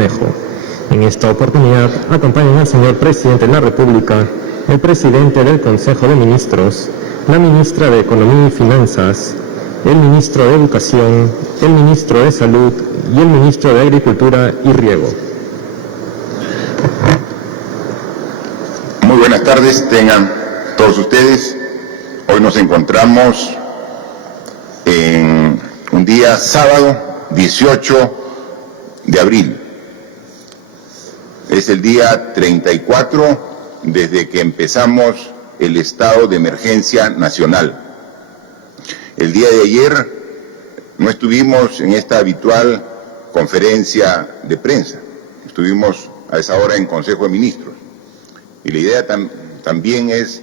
Cornejo. En esta oportunidad acompañan al señor Presidente de la República, el Presidente del Consejo de Ministros, la Ministra de Economía y Finanzas, el Ministro de Educación, el Ministro de Salud y el Ministro de Agricultura y Riego. Muy buenas tardes, tengan todos ustedes. Hoy nos encontramos en un día sábado 18 de abril. Es el día 34 desde que empezamos el estado de emergencia nacional. El día de ayer no estuvimos en esta habitual conferencia de prensa, estuvimos a esa hora en Consejo de Ministros. Y la idea también es,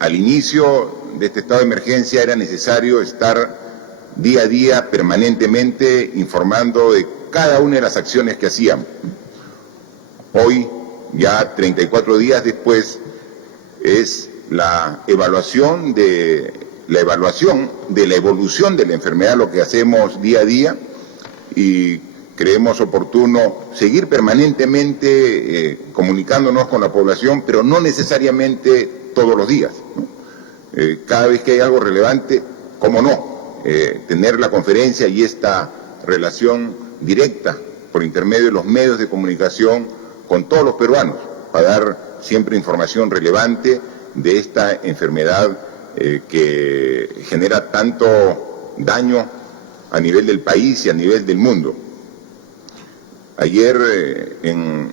al inicio de este estado de emergencia era necesario estar día a día permanentemente informando de cada una de las acciones que hacíamos. Hoy, ya 34 días después, es la evaluación de la evolución de la enfermedad, lo que hacemos día a día, y creemos oportuno seguir permanentemente comunicándonos con la población, pero no necesariamente todos los días, ¿no? Cada vez que hay algo relevante, cómo no, tener la conferencia y esta relación directa por intermedio de los medios de comunicación con todos los peruanos, para dar siempre información relevante de esta enfermedad que genera tanto daño a nivel del país y a nivel del mundo. Ayer en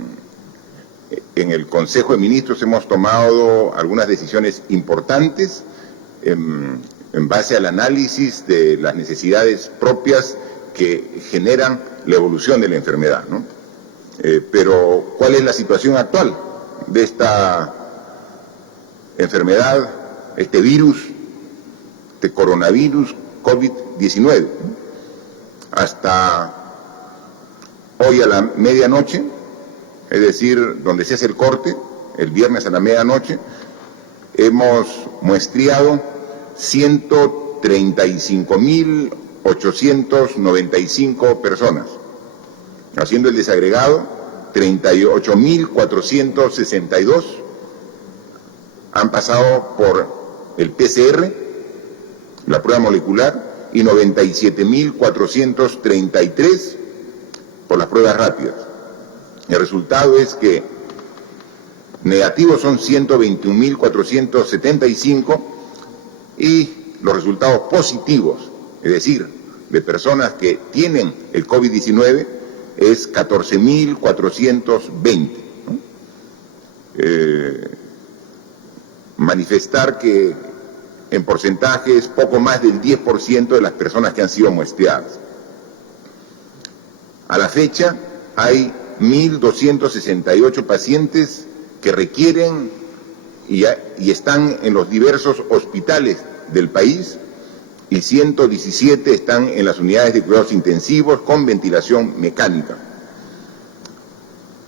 el Consejo de Ministros hemos tomado algunas decisiones importantes en base al análisis de las necesidades propias que generan la evolución de la enfermedad, ¿no? Pero ¿cuál es la situación actual de esta enfermedad, este virus, este coronavirus COVID-19? Hasta hoy a la medianoche, es decir, donde se hace el corte, el viernes a la medianoche, hemos muestreado 135.895 personas. Haciendo el desagregado, 38.462 han pasado por el PCR, la prueba molecular, y 97.433 por las pruebas rápidas. El resultado es que negativos son 121.475 y los resultados positivos, es decir, de personas que tienen el COVID-19, es 14.420. ¿no? Manifestar que en porcentaje es poco más del 10% de las personas que han sido muestreadas. A la fecha hay 1.268 pacientes que requieren y están en los diversos hospitales del país, y 117 están en las unidades de cuidados intensivos con ventilación mecánica.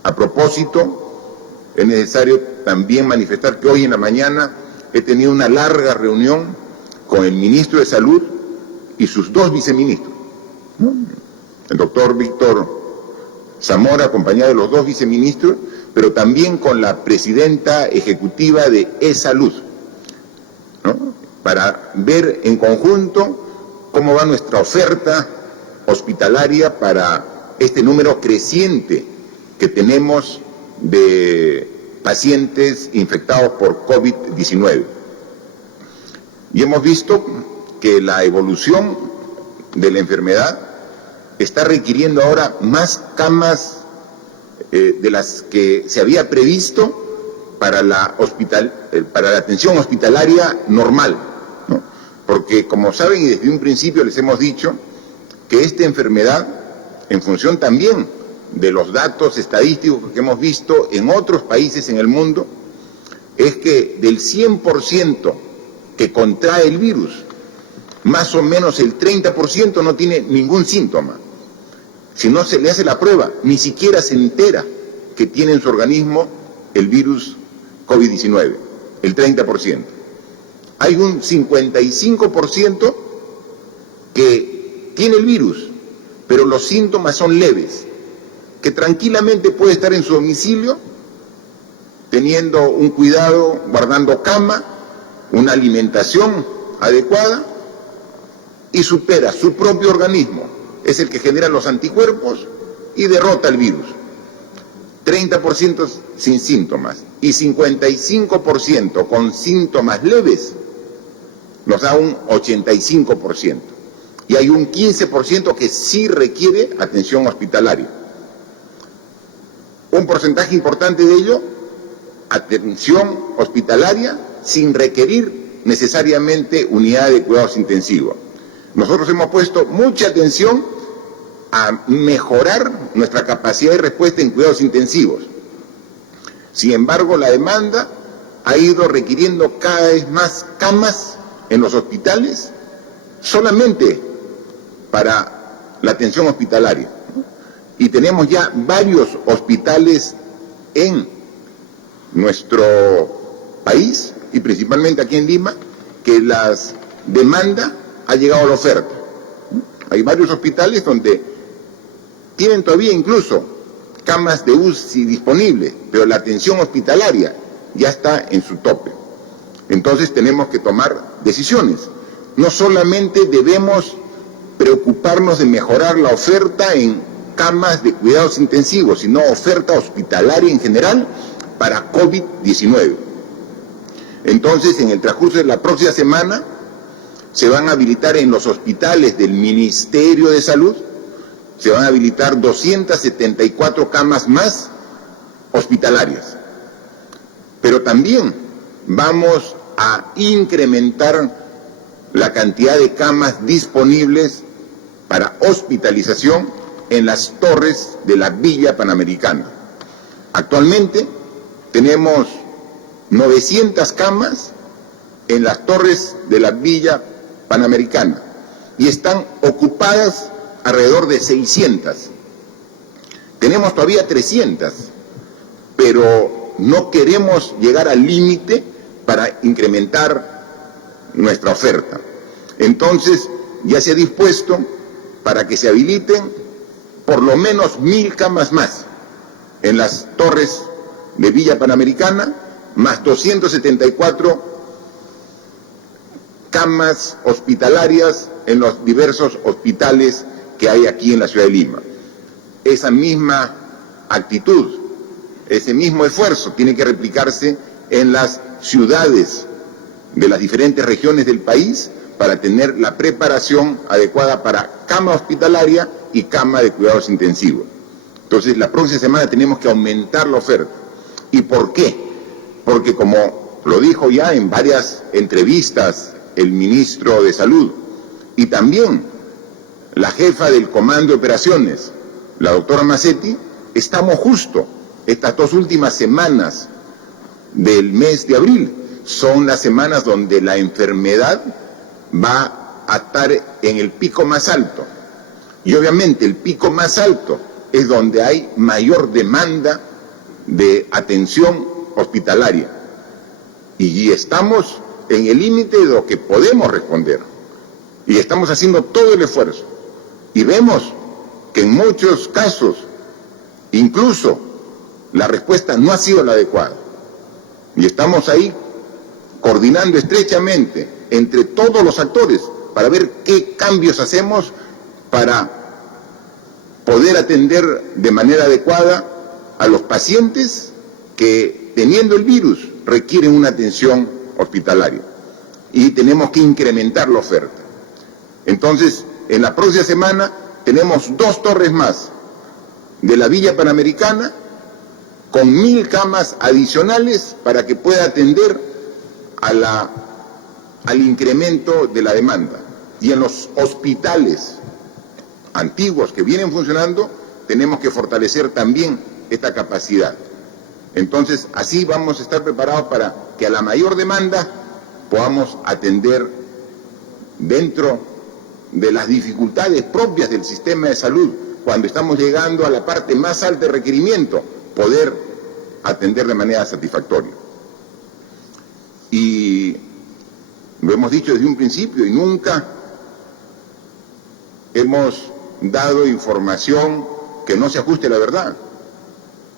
A propósito, es necesario también manifestar que hoy en la mañana he tenido una larga reunión con el Ministro de Salud y sus dos viceministros, ¿no? El doctor Víctor Zamora, acompañado de los dos viceministros, pero también con la presidenta ejecutiva de E-Salud, ¿no? Para ver en conjunto cómo va nuestra oferta hospitalaria para este número creciente que tenemos de pacientes infectados por COVID-19. Y hemos visto que la evolución de la enfermedad está requiriendo ahora más camas de las que se había previsto para la atención hospitalaria normal, ¿no? Porque, como saben, y desde un principio les hemos dicho que esta enfermedad, en función también de los datos estadísticos que hemos visto en otros países en el mundo, es que del 100% que contrae el virus, más o menos el 30% no tiene ningún síntoma. Si no se le hace la prueba, ni siquiera se entera que tiene en su organismo el virus COVID-19, el 30%. Hay un 55% que tiene el virus, pero los síntomas son leves, que tranquilamente puede estar en su domicilio, teniendo un cuidado, guardando cama, una alimentación adecuada, y supera su propio organismo. Es el que genera los anticuerpos y derrota el virus. 30% sin síntomas y 55% con síntomas leves, nos da un 85%. Y hay un 15% que sí requiere atención hospitalaria. Un porcentaje importante de ello, atención hospitalaria sin requerir necesariamente unidad de cuidados intensivos. Nosotros hemos puesto mucha atención a mejorar nuestra capacidad de respuesta en cuidados intensivos. Sin embargo, la demanda ha ido requiriendo cada vez más camas en los hospitales solamente para la atención hospitalaria. Y tenemos ya varios hospitales en nuestro país, y principalmente aquí en Lima, que la demanda ha llegado a la oferta. Hay varios hospitales donde tienen todavía incluso camas de UCI disponibles, pero la atención hospitalaria ya está en su tope. Entonces tenemos que tomar decisiones. No solamente debemos preocuparnos de mejorar la oferta en camas de cuidados intensivos, sino oferta hospitalaria en general para COVID-19. Entonces, en el transcurso de la próxima semana, se van a habilitar en los hospitales del Ministerio de Salud, se van a habilitar 274 camas más hospitalarias. Pero también vamos a incrementar la cantidad de camas disponibles para hospitalización en las torres de la Villa Panamericana. Actualmente tenemos 900 camas en las torres de la Villa Panamericana y están ocupadas alrededor de 600. Tenemos todavía 300, pero no queremos llegar al límite para incrementar nuestra oferta. Entonces, ya se ha dispuesto para que se habiliten por lo menos 1000 camas más en las torres de Villa Panamericana, más 274 camas hospitalarias en los diversos hospitales que hay aquí en la ciudad de Lima. Esa misma actitud, ese mismo esfuerzo tiene que replicarse en las ciudades de las diferentes regiones del país para tener la preparación adecuada para cama hospitalaria y cama de cuidados intensivos. Entonces, la próxima semana tenemos que aumentar la oferta. ¿Y por qué? Porque, como lo dijo ya en varias entrevistas el ministro de Salud y también la jefa del Comando de Operaciones, la doctora Massetti, estamos justo estas 2 últimas semanas del mes de abril. Son las semanas donde la enfermedad va a estar en el pico más alto. Y obviamente el pico más alto es donde hay mayor demanda de atención hospitalaria. Y estamos en el límite de lo que podemos responder. Y estamos haciendo todo el esfuerzo. Y vemos que en muchos casos, incluso, la respuesta no ha sido la adecuada. Y estamos ahí coordinando estrechamente entre todos los actores para ver qué cambios hacemos para poder atender de manera adecuada a los pacientes que, teniendo el virus, requieren una atención hospitalaria. Y tenemos que incrementar la oferta. Entonces, en la próxima semana tenemos 2 torres más de la Villa Panamericana con 1000 camas adicionales para que pueda atender al incremento de la demanda. Y en los hospitales antiguos que vienen funcionando tenemos que fortalecer también esta capacidad. Entonces, así vamos a estar preparados para que a la mayor demanda podamos atender dentro de las dificultades propias del sistema de salud, cuando estamos llegando a la parte más alta de requerimiento, poder atender de manera satisfactoria. Y lo hemos dicho desde un principio y nunca hemos dado información que no se ajuste a la verdad.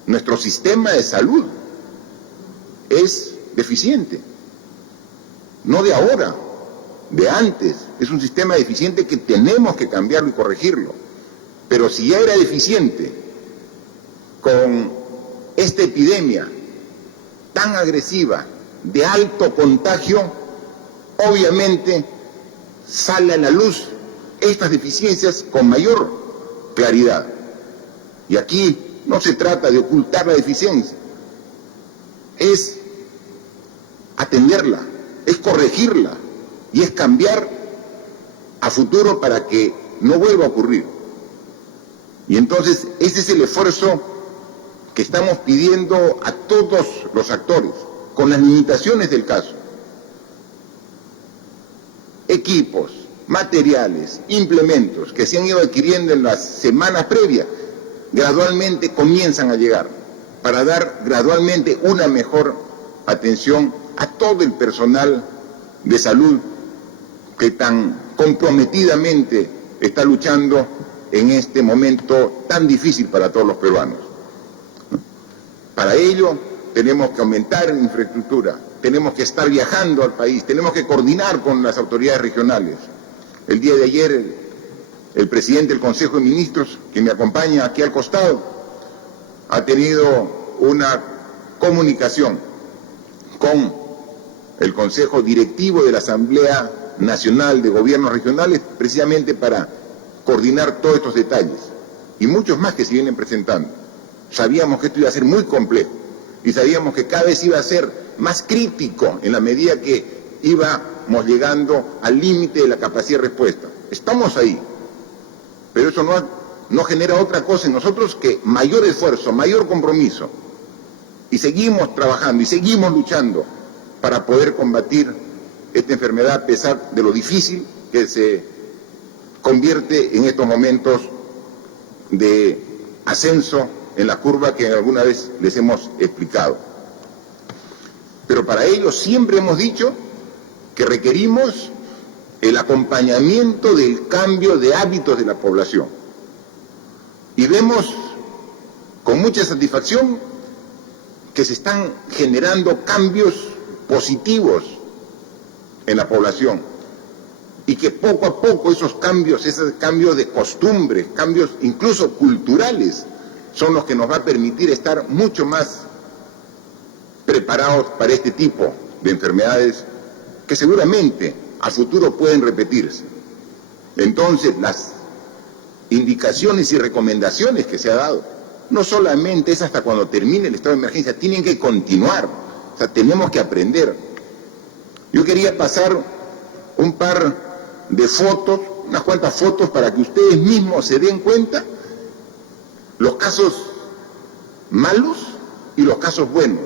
Nuestro sistema de salud es deficiente, no de ahora, de antes. Es un sistema deficiente que tenemos que cambiarlo y corregirlo. Pero si ya era deficiente con esta epidemia tan agresiva, de alto contagio, obviamente sale a la luz estas deficiencias con mayor claridad. Y aquí no se trata de ocultar la deficiencia, es atenderla, es corregirla y es cambiar a futuro para que no vuelva a ocurrir. Y entonces ese es el esfuerzo que estamos pidiendo a todos los actores, con las limitaciones del caso. Equipos, materiales, implementos que se han ido adquiriendo en las semanas previas, gradualmente comienzan a llegar para dar gradualmente una mejor atención a todo el personal de salud que tan comprometidamente está luchando en este momento tan difícil para todos los peruanos. Para ello tenemos que aumentar en infraestructura, tenemos que estar viajando al país, tenemos que coordinar con las autoridades regionales. El día de ayer el presidente del Consejo de Ministros, que me acompaña aquí al costado, ha tenido una comunicación con el Consejo Directivo de la Asamblea Nacional de Gobiernos Regionales, precisamente para coordinar todos estos detalles y muchos más que se vienen presentando. Sabíamos que esto iba a ser muy complejo y sabíamos que cada vez iba a ser más crítico en la medida que íbamos llegando al límite de la capacidad de respuesta. Estamos ahí, pero eso no genera otra cosa en nosotros que mayor esfuerzo, mayor compromiso. Y seguimos trabajando y seguimos luchando para poder combatir esta enfermedad a pesar de lo difícil que se convierte en estos momentos de ascenso en la curva que alguna vez les hemos explicado. Pero para ello siempre hemos dicho que requerimos el acompañamiento del cambio de hábitos de la población. Y vemos con mucha satisfacción que se están generando cambios positivos en la población y que poco a poco esos cambios de costumbres, cambios incluso culturales, son los que nos va a permitir estar mucho más preparados para este tipo de enfermedades que seguramente a futuro pueden repetirse. Entonces, las indicaciones y recomendaciones que se ha dado, no solamente es hasta cuando termine el estado de emergencia, tienen que continuar, o sea, tenemos que aprender. Yo quería pasar un par de fotos, unas cuantas fotos para que ustedes mismos se den cuenta los casos malos y los casos buenos.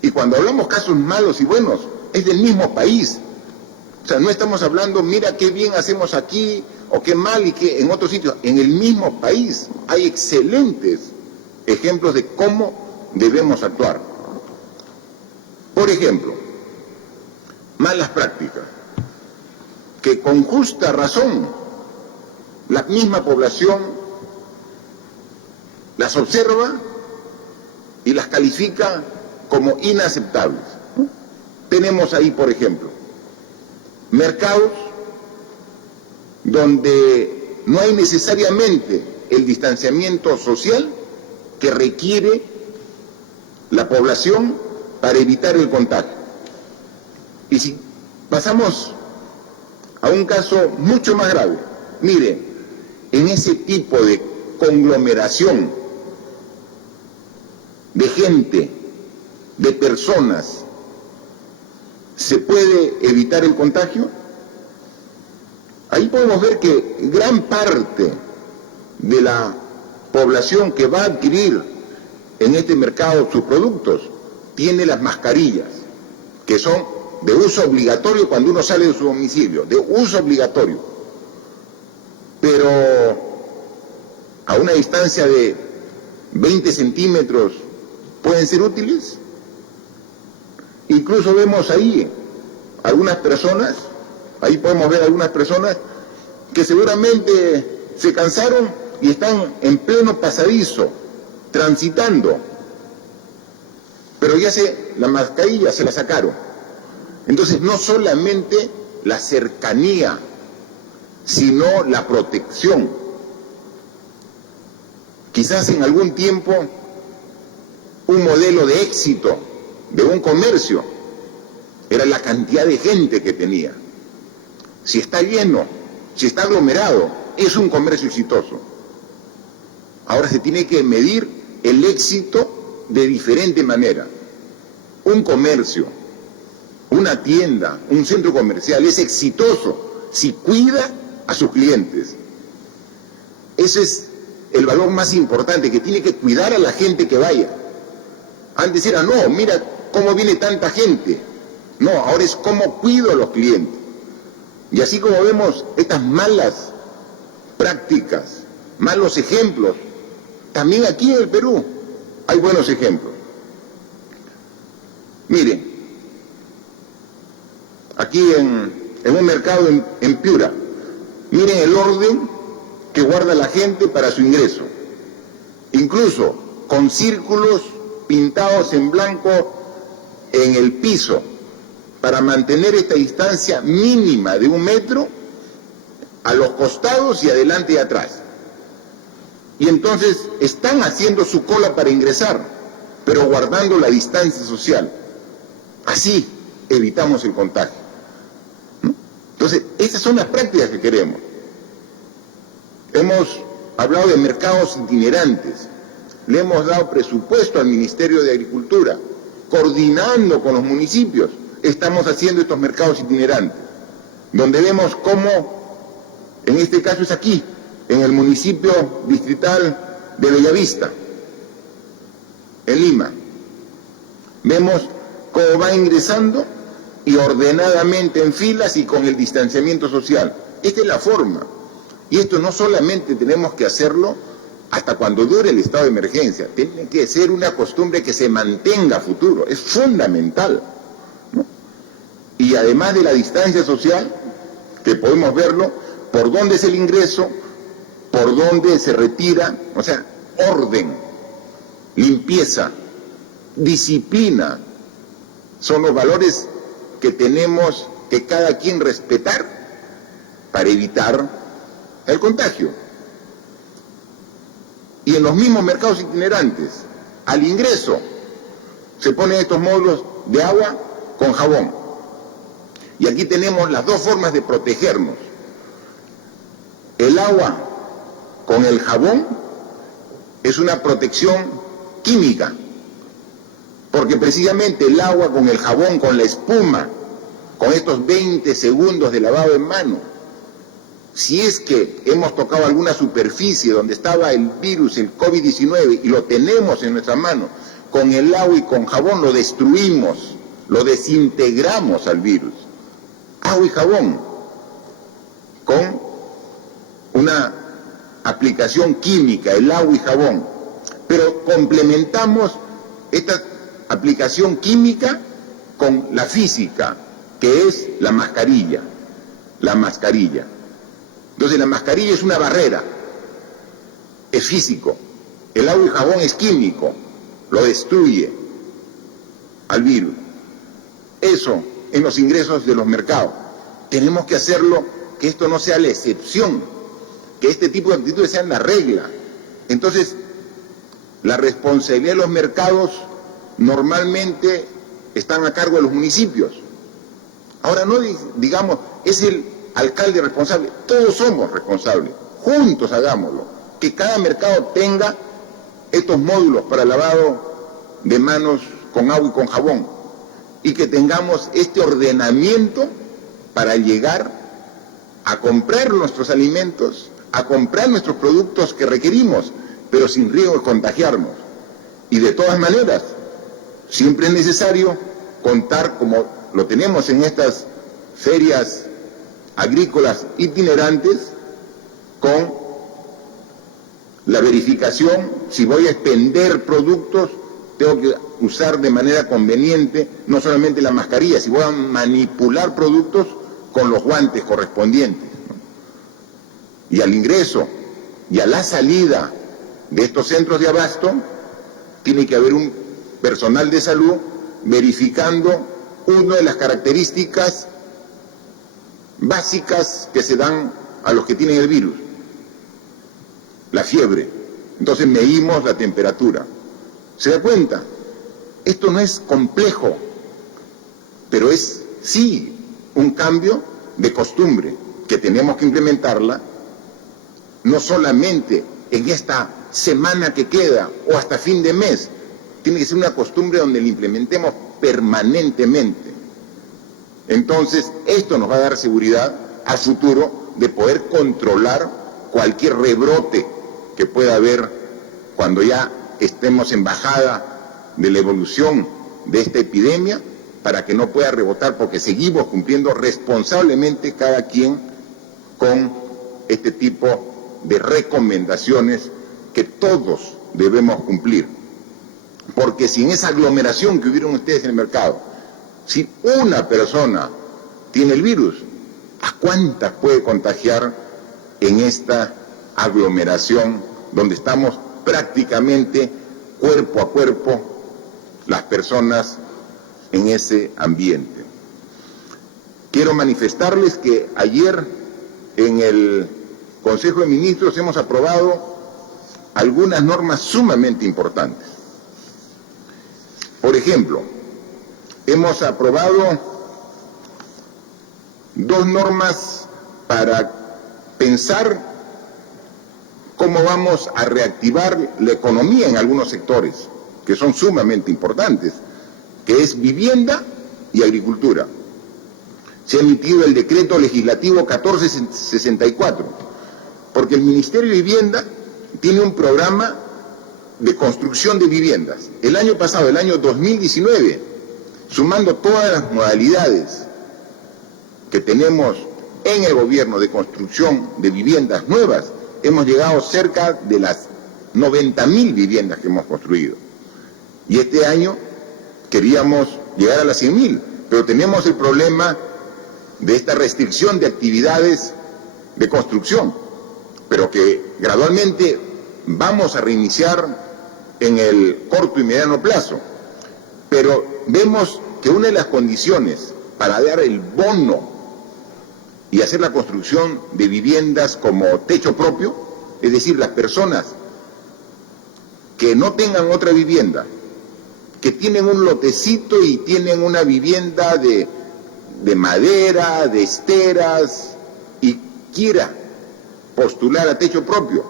Y cuando hablamos casos malos y buenos, es del mismo país. O sea, no estamos hablando, mira qué bien hacemos aquí, o qué mal y qué en otros sitios. En el mismo país hay excelentes ejemplos de cómo debemos actuar. Por ejemplo, malas prácticas, que con justa razón la misma población las observa y las califica como inaceptables. Tenemos ahí, por ejemplo, mercados donde no hay necesariamente el distanciamiento social que requiere la población para evitar el contagio. Y si pasamos a un caso mucho más grave, mire, en ese tipo de conglomeración de gente, de personas, ¿se puede evitar el contagio? Ahí podemos ver que gran parte de la población que va a adquirir en este mercado sus productos tiene las mascarillas, que son de uso obligatorio cuando uno sale de su domicilio, de uso obligatorio. Pero a una distancia de 20 centímetros pueden ser útiles. Incluso vemos ahí algunas personas, ahí podemos ver algunas personas que seguramente se cansaron y están en pleno pasadizo, transitando, pero ya la mascarilla se la sacaron. Entonces, no solamente la cercanía, sino la protección. Quizás en algún tiempo un modelo de éxito de un comercio era la cantidad de gente que tenía. Si está lleno, si está aglomerado, es un comercio exitoso. Ahora se tiene que medir el éxito de diferente manera. Un comercio, una tienda, un centro comercial es exitoso si cuida a sus clientes. Ese es el valor más importante, que tiene que cuidar a la gente que vaya. Antes era, no, mira cómo viene tanta gente. No, ahora es cómo cuido a los clientes. Y así como vemos estas malas prácticas, malos ejemplos, también aquí en el Perú hay buenos ejemplos. Miren, aquí en un mercado en Piura, miren el orden que guarda la gente para su ingreso, incluso con círculos pintados en blanco en el piso para mantener esta distancia mínima de 1 metro a los costados y adelante y atrás. Y entonces están haciendo su cola para ingresar, pero guardando la distancia social. Así evitamos el contagio, ¿no? Entonces, esas son las prácticas que queremos. Hemos hablado de mercados itinerantes, le hemos dado presupuesto al Ministerio de Agricultura, coordinando con los municipios, estamos haciendo estos mercados itinerantes, donde vemos cómo, en este caso es aquí, en el municipio distrital de Bellavista, en Lima, vemos cómo va ingresando y ordenadamente en filas y con el distanciamiento social. Esta es la forma. Y esto no solamente tenemos que hacerlo hasta cuando dure el estado de emergencia, tiene que ser una costumbre que se mantenga a futuro, es fundamental, ¿no? Y además de la distancia social, que podemos verlo, por dónde es el ingreso, por dónde se retira, o sea, orden, limpieza, disciplina, son los valores que tenemos que cada quien respetar para evitar el contagio. Y en los mismos mercados itinerantes, al ingreso, se ponen estos módulos de agua con jabón. Y aquí tenemos las dos formas de protegernos. El agua con el jabón es una protección química, porque precisamente el agua con el jabón, con la espuma, con estos 20 segundos de lavado en mano, si es que hemos tocado alguna superficie donde estaba el virus, el COVID-19, y lo tenemos en nuestra mano, con el agua y con jabón lo destruimos, lo desintegramos al virus. Agua y jabón, con una aplicación química, el agua y jabón, pero complementamos esta aplicación química con la física, que es la mascarilla. La mascarilla. Entonces la mascarilla es una barrera, es físico. El agua y jabón es químico, lo destruye al virus. Eso en los ingresos de los mercados. Tenemos que hacerlo, que esto no sea la excepción, que este tipo de actitudes sean la regla. Entonces, la responsabilidad de los mercados normalmente están a cargo de los municipios. Ahora no digamos, es el alcalde responsable, todos somos responsables, juntos hagámoslo, que cada mercado tenga estos módulos para lavado de manos con agua y con jabón, y que tengamos este ordenamiento para llegar a comprar nuestros alimentos, a comprar nuestros productos que requerimos, pero sin riesgo de contagiarnos. Y de todas maneras, siempre es necesario contar, como lo tenemos en estas ferias agrícolas itinerantes, con la verificación. Si voy a expender productos, tengo que usar de manera conveniente no solamente la mascarilla, si voy a manipular productos, con los guantes correspondientes, ¿no? Y al ingreso Y a la salida de estos centros de abasto, tiene que haber un personal de salud verificando una de las características básicas que se dan a los que tienen el virus, la fiebre. Entonces medimos la temperatura. ¿Se da cuenta? Esto no es complejo, pero es sí un cambio de costumbre que tenemos que implementarla, no solamente en esta semana que queda o hasta fin de mes. Tiene que ser una costumbre donde la implementemos permanentemente. Entonces, esto nos va a dar seguridad al futuro de poder controlar cualquier rebrote que pueda haber cuando ya estemos en bajada de la evolución de esta epidemia, para que no pueda rebotar, porque seguimos cumpliendo responsablemente cada quien con este tipo de recomendaciones que todos debemos cumplir. Porque sin esa aglomeración que hubieron ustedes en el mercado, si una persona tiene el virus, ¿a cuántas puede contagiar en esta aglomeración donde estamos prácticamente cuerpo a cuerpo las personas en ese ambiente? Quiero manifestarles que ayer en el Consejo de Ministros hemos aprobado algunas normas sumamente importantes. Por ejemplo, hemos aprobado 2 normas para pensar cómo vamos a reactivar la economía en algunos sectores, que son sumamente importantes, que es vivienda y agricultura. Se ha emitido el decreto legislativo 1464, porque el Ministerio de Vivienda tiene un programa de construcción de viviendas. El año pasado, el año 2019, sumando todas las modalidades que tenemos en el gobierno de construcción de viviendas nuevas, hemos llegado cerca de las 90.000 viviendas que hemos construido. Y este año queríamos llegar a las 100.000, pero tenemos el problema de esta restricción de actividades de construcción, pero que gradualmente vamos a reiniciar en el corto y mediano plazo. Pero vemos que una de las condiciones para dar el bono y hacer la construcción de viviendas como techo propio, es decir, las personas que no tengan otra vivienda, que tienen un lotecito y tienen una vivienda de madera, de esteras, y quiera postular a techo propio,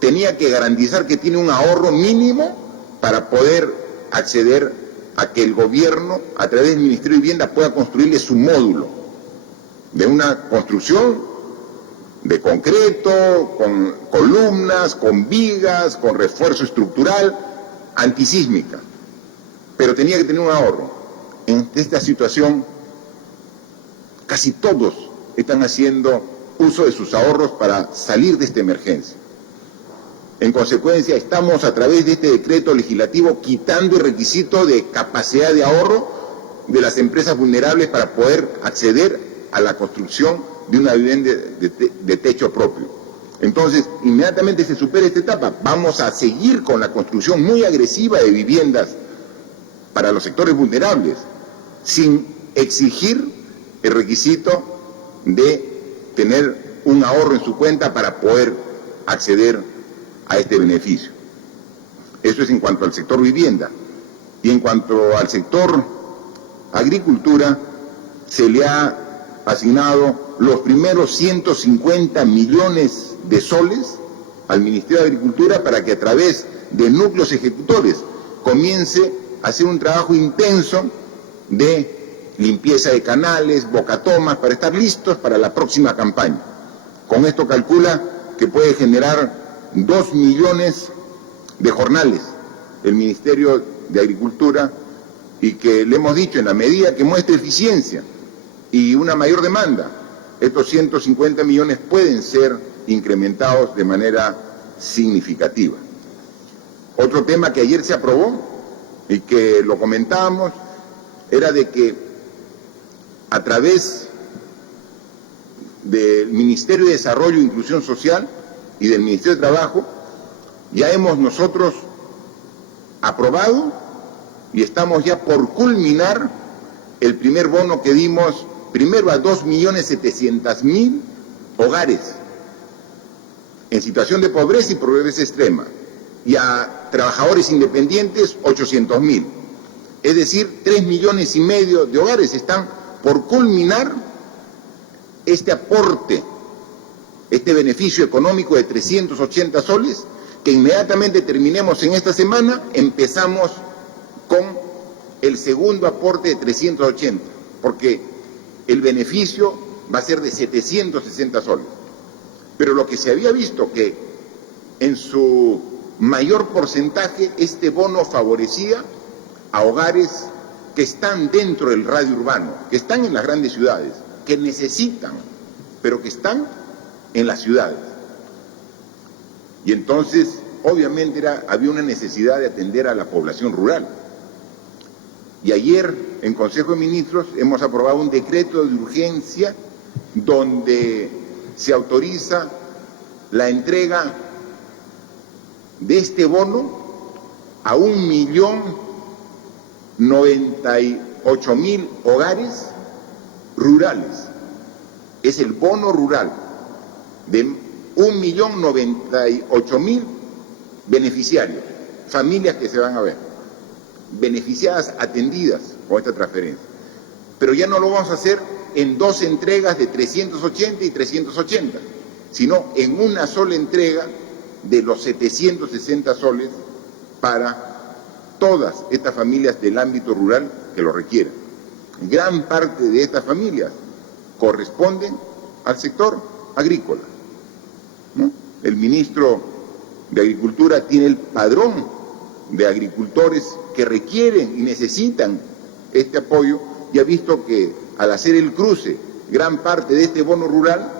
tenía que garantizar que tiene un ahorro mínimo para poder acceder a que el gobierno, a través del Ministerio de Vivienda, pueda construirle su módulo de una construcción de concreto, con columnas, con vigas, con refuerzo estructural, antisísmica. Pero tenía que tener un ahorro. En esta situación, casi todos están haciendo uso de sus ahorros para salir de esta emergencia. En consecuencia, estamos a través de este decreto legislativo quitando el requisito de capacidad de ahorro de las empresas vulnerables para poder acceder a la construcción de una vivienda de techo propio. Entonces, inmediatamente se supera esta etapa, vamos a seguir con la construcción muy agresiva de viviendas para los sectores vulnerables, sin exigir el requisito de tener un ahorro en su cuenta para poder acceder a este beneficio. Eso es en cuanto al sector vivienda. Y en cuanto al sector agricultura, se le ha asignado los primeros 150 millones de soles al Ministerio de Agricultura para que a través de núcleos ejecutores comience a hacer un trabajo intenso de limpieza de canales, bocatomas, para estar listos para la próxima campaña. Con esto calcula que puede generar 2 millones de jornales el Ministerio de Agricultura, y que le hemos dicho, en la medida que muestre eficiencia y una mayor demanda, estos 150 millones pueden ser incrementados de manera significativa. Otro tema que ayer se aprobó y que lo comentábamos era de que a través del Ministerio de Desarrollo e Inclusión Social y del Ministerio de Trabajo, ya hemos nosotros aprobado y estamos ya por culminar el primer bono que dimos primero a 2.700.000 hogares en situación de pobreza y pobreza extrema, y a trabajadores independientes 800.000. Es decir, 3,5 millones de hogares están por culminar este aporte, este beneficio económico de 380 soles, que inmediatamente terminemos en esta semana, empezamos con el segundo aporte de 380, porque el beneficio va a ser de 760 soles. Pero lo que se había visto que en su mayor porcentaje este bono favorecía a hogares que están dentro del radio urbano, que están en las grandes ciudades, que necesitan, pero que están en las ciudades. Y entonces, obviamente, había una necesidad de atender a la población rural. Y ayer, en Consejo de Ministros, hemos aprobado un decreto de urgencia donde se autoriza la entrega de este bono a 1.098.000 hogares rurales. Es el bono rural de 1.098.000 beneficiarios, familias que se van a ver beneficiadas, atendidas con esta transferencia. Pero ya no lo vamos a hacer en dos entregas de 380 y 380, sino en una sola entrega de los 760 soles para todas estas familias del ámbito rural que lo requieran. Gran parte de estas familias corresponden al sector agrícola, ¿no? El ministro de Agricultura tiene el padrón de agricultores que requieren y necesitan este apoyo, y ha visto que al hacer el cruce, gran parte de este bono rural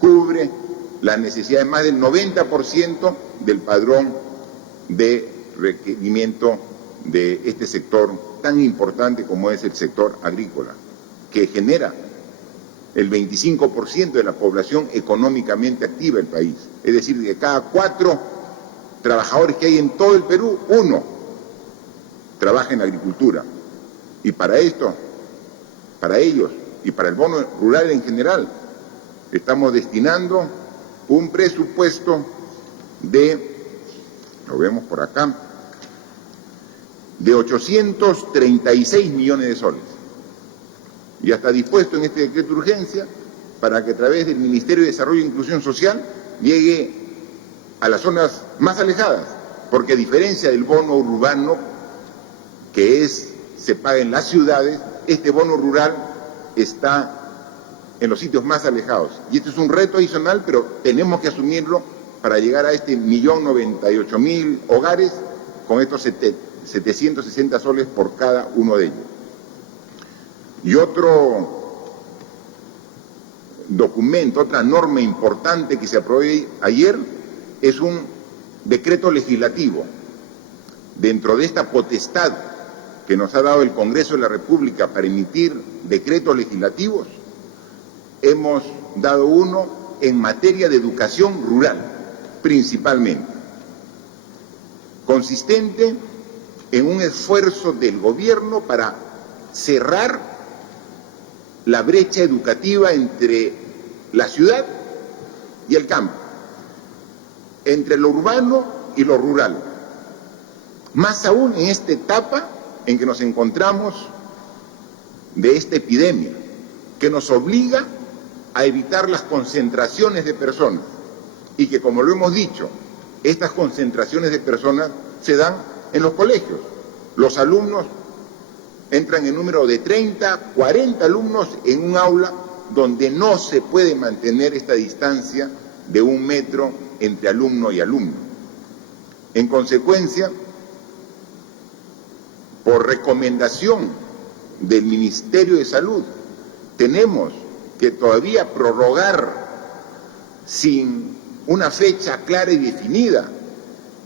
cubre las necesidades más del 90% del padrón de requerimiento de este sector tan importante como es el sector agrícola, que genera el 25% de la población económicamente activa del país. Es decir, de cada 4 trabajadores que hay en todo el Perú, 1 trabaja en agricultura. Y para esto, para ellos y para el bono rural en general, estamos destinando un presupuesto de, lo vemos por acá, de 836 millones de soles. Ya está dispuesto en este decreto de urgencia para que a través del Ministerio de Desarrollo e Inclusión Social llegue a las zonas más alejadas, porque a diferencia del bono urbano, que se paga en las ciudades, este bono rural está en los sitios más alejados. Y este es un reto adicional, pero tenemos que asumirlo para llegar a este 1.098.000 hogares con estos 760 soles por cada uno de ellos. Y otro documento, otra norma importante que se aprobó ayer es un decreto legislativo. Dentro de esta potestad que nos ha dado el Congreso de la República para emitir decretos legislativos, hemos dado uno en materia de educación rural, principalmente, consistente en un esfuerzo del gobierno para cerrar la brecha educativa entre la ciudad y el campo, entre lo urbano y lo rural. Más aún en esta etapa en que nos encontramos de esta epidemia, que nos obliga a evitar las concentraciones de personas, y que, como lo hemos dicho, estas concentraciones de personas se dan en los colegios. Los alumnos entran en número de 30, 40 alumnos en un aula donde no se puede mantener esta distancia de 1 metro entre alumno y alumno. En consecuencia, por recomendación del Ministerio de Salud, tenemos que todavía prorrogar sin una fecha clara y definida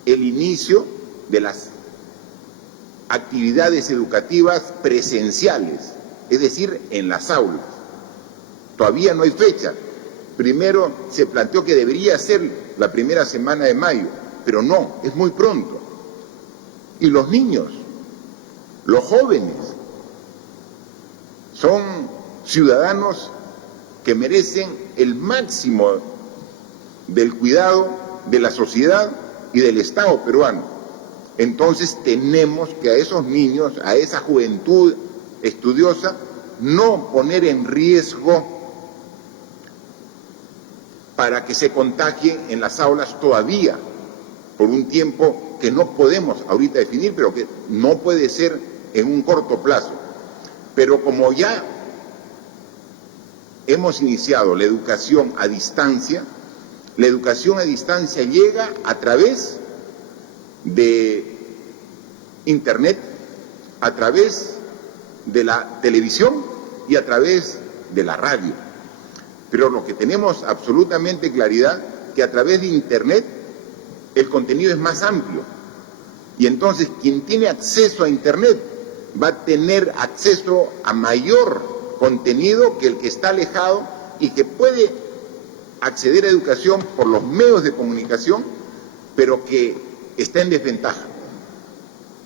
el inicio de las actividades educativas presenciales, es decir, en las aulas. Todavía no hay fecha. Primero se planteó que debería ser la primera semana de mayo, pero no, es muy pronto. Y los niños, los jóvenes, son ciudadanos que merecen el máximo del cuidado de la sociedad y del Estado peruano. Entonces tenemos que a esos niños, a esa juventud estudiosa, no poner en riesgo para que se contagien en las aulas todavía, por un tiempo que no podemos ahorita definir, pero que no puede ser en un corto plazo. Pero como ya hemos iniciado la educación a distancia llega a través de Internet, a través de la televisión y a través de la radio. Pero lo que tenemos absolutamente claridad, que a través de Internet el contenido es más amplio. Y entonces quien tiene acceso a Internet va a tener acceso a mayor contenido que el que está alejado y que puede acceder a educación por los medios de comunicación, pero que está en desventaja.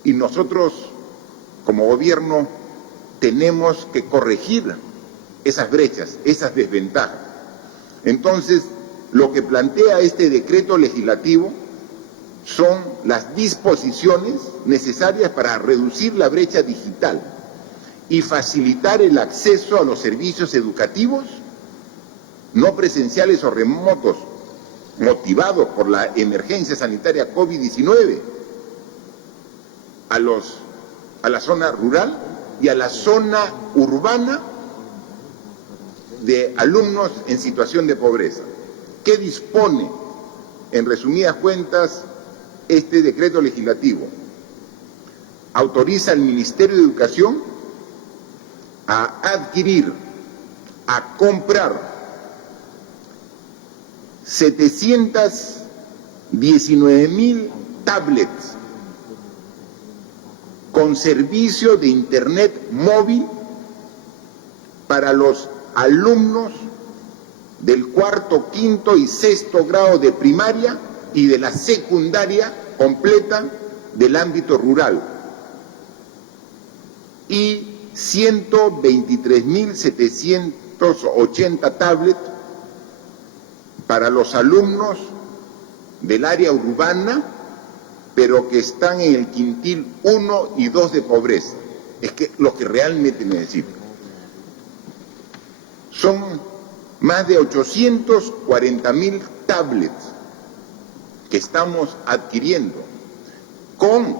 Y nosotros, como gobierno, tenemos que corregir esas brechas, esas desventajas. Entonces, lo que plantea este decreto legislativo son las disposiciones necesarias para reducir la brecha digital y facilitar el acceso a los servicios educativos no presenciales o remotos motivados por la emergencia sanitaria COVID-19 a la zona rural y a la zona urbana de alumnos en situación de pobreza. ¿Qué dispone, en resumidas cuentas, este decreto legislativo? Autoriza al Ministerio de Educación a adquirir, a comprar 719,000 tablets con servicio de Internet móvil para los alumnos del cuarto, quinto y sexto grado de primaria y de la secundaria completa del ámbito rural, y 123,780 tablets para los alumnos del área urbana, pero que están en el quintil 1 y 2 de pobreza. Es que lo que realmente necesitan. Son más de 840,000 tablets que estamos adquiriendo con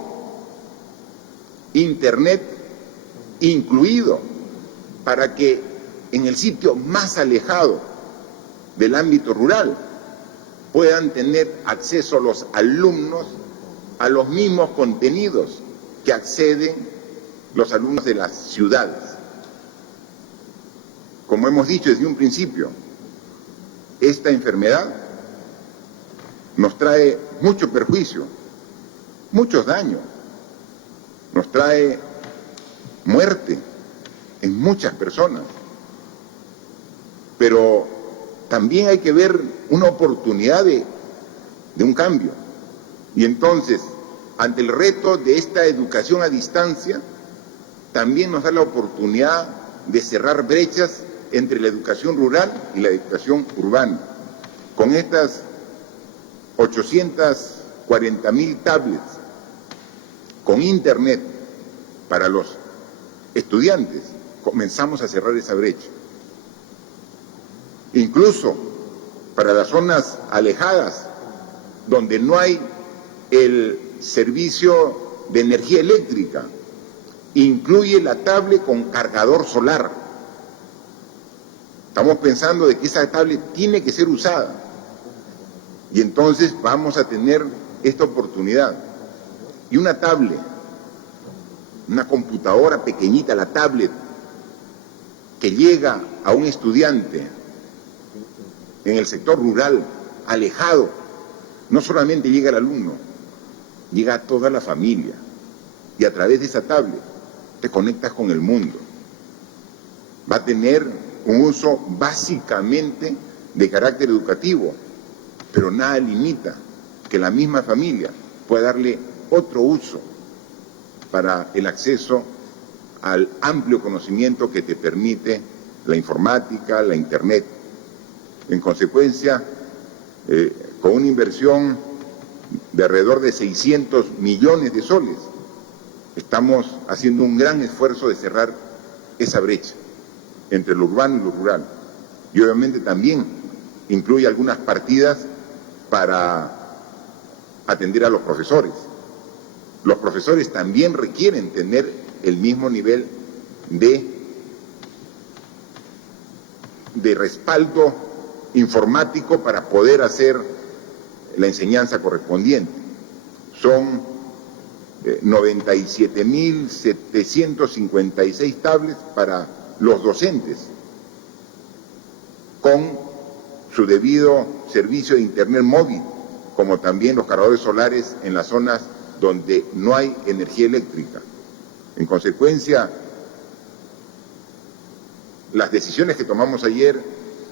Internet incluido, para que en el sitio más alejado del ámbito rural puedan tener acceso los alumnos a los mismos contenidos que acceden los alumnos de las ciudades. Como hemos dicho desde un principio, esta enfermedad nos trae mucho perjuicio, muchos daños, nos trae muerte en muchas personas, pero también hay que ver una oportunidad de un cambio. Y entonces, ante el reto de esta educación a distancia, también nos da la oportunidad de cerrar brechas entre la educación rural y la educación urbana. Con estas 840,000 tablets con Internet para los estudiantes, comenzamos a cerrar esa brecha. Incluso para las zonas alejadas, donde no hay el servicio de energía eléctrica, incluye la tablet con cargador solar. Estamos pensando de que esa tablet tiene que ser usada, y entonces vamos a tener esta oportunidad. Y una tablet, una computadora pequeñita, la tablet, que llega a un estudiante en el sector rural, alejado, no solamente llega al alumno, llega a toda la familia, y a través de esa tablet te conectas con el mundo. Va a tener un uso básicamente de carácter educativo, pero nada limita que la misma familia pueda darle otro uso para el acceso al amplio conocimiento que te permite la informática, la Internet. En consecuencia, con una inversión de alrededor de 600 millones de soles, estamos haciendo un gran esfuerzo de cerrar esa brecha entre lo urbano y lo rural. Y obviamente también incluye algunas partidas para atender a los profesores. Los profesores también requieren tener el mismo nivel de respaldo informático para poder hacer la enseñanza correspondiente. Son 97.756 tablets para los docentes, con su debido servicio de Internet móvil, como también los cargadores solares en las zonas donde no hay energía eléctrica. En consecuencia, las decisiones que tomamos ayer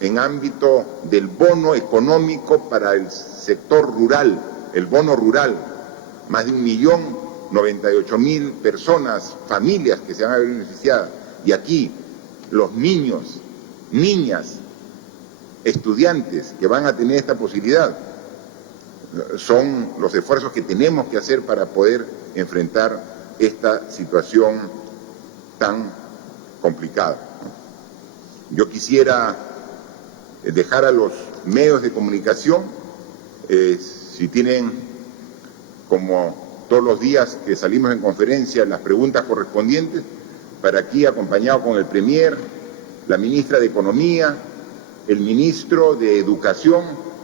en ámbito del bono económico para el sector rural, el bono rural, más de 1.098.000 personas, familias que se van a ver beneficiadas, y aquí los niños, niñas, estudiantes que van a tener esta posibilidad, son los esfuerzos que tenemos que hacer para poder enfrentar esta situación tan complicada. Yo quisiera dejar a los medios de comunicación, si tienen, como todos los días que salimos en conferencia, las preguntas correspondientes, para aquí acompañado con el Premier, la ministra de Economía, el ministro de Educación,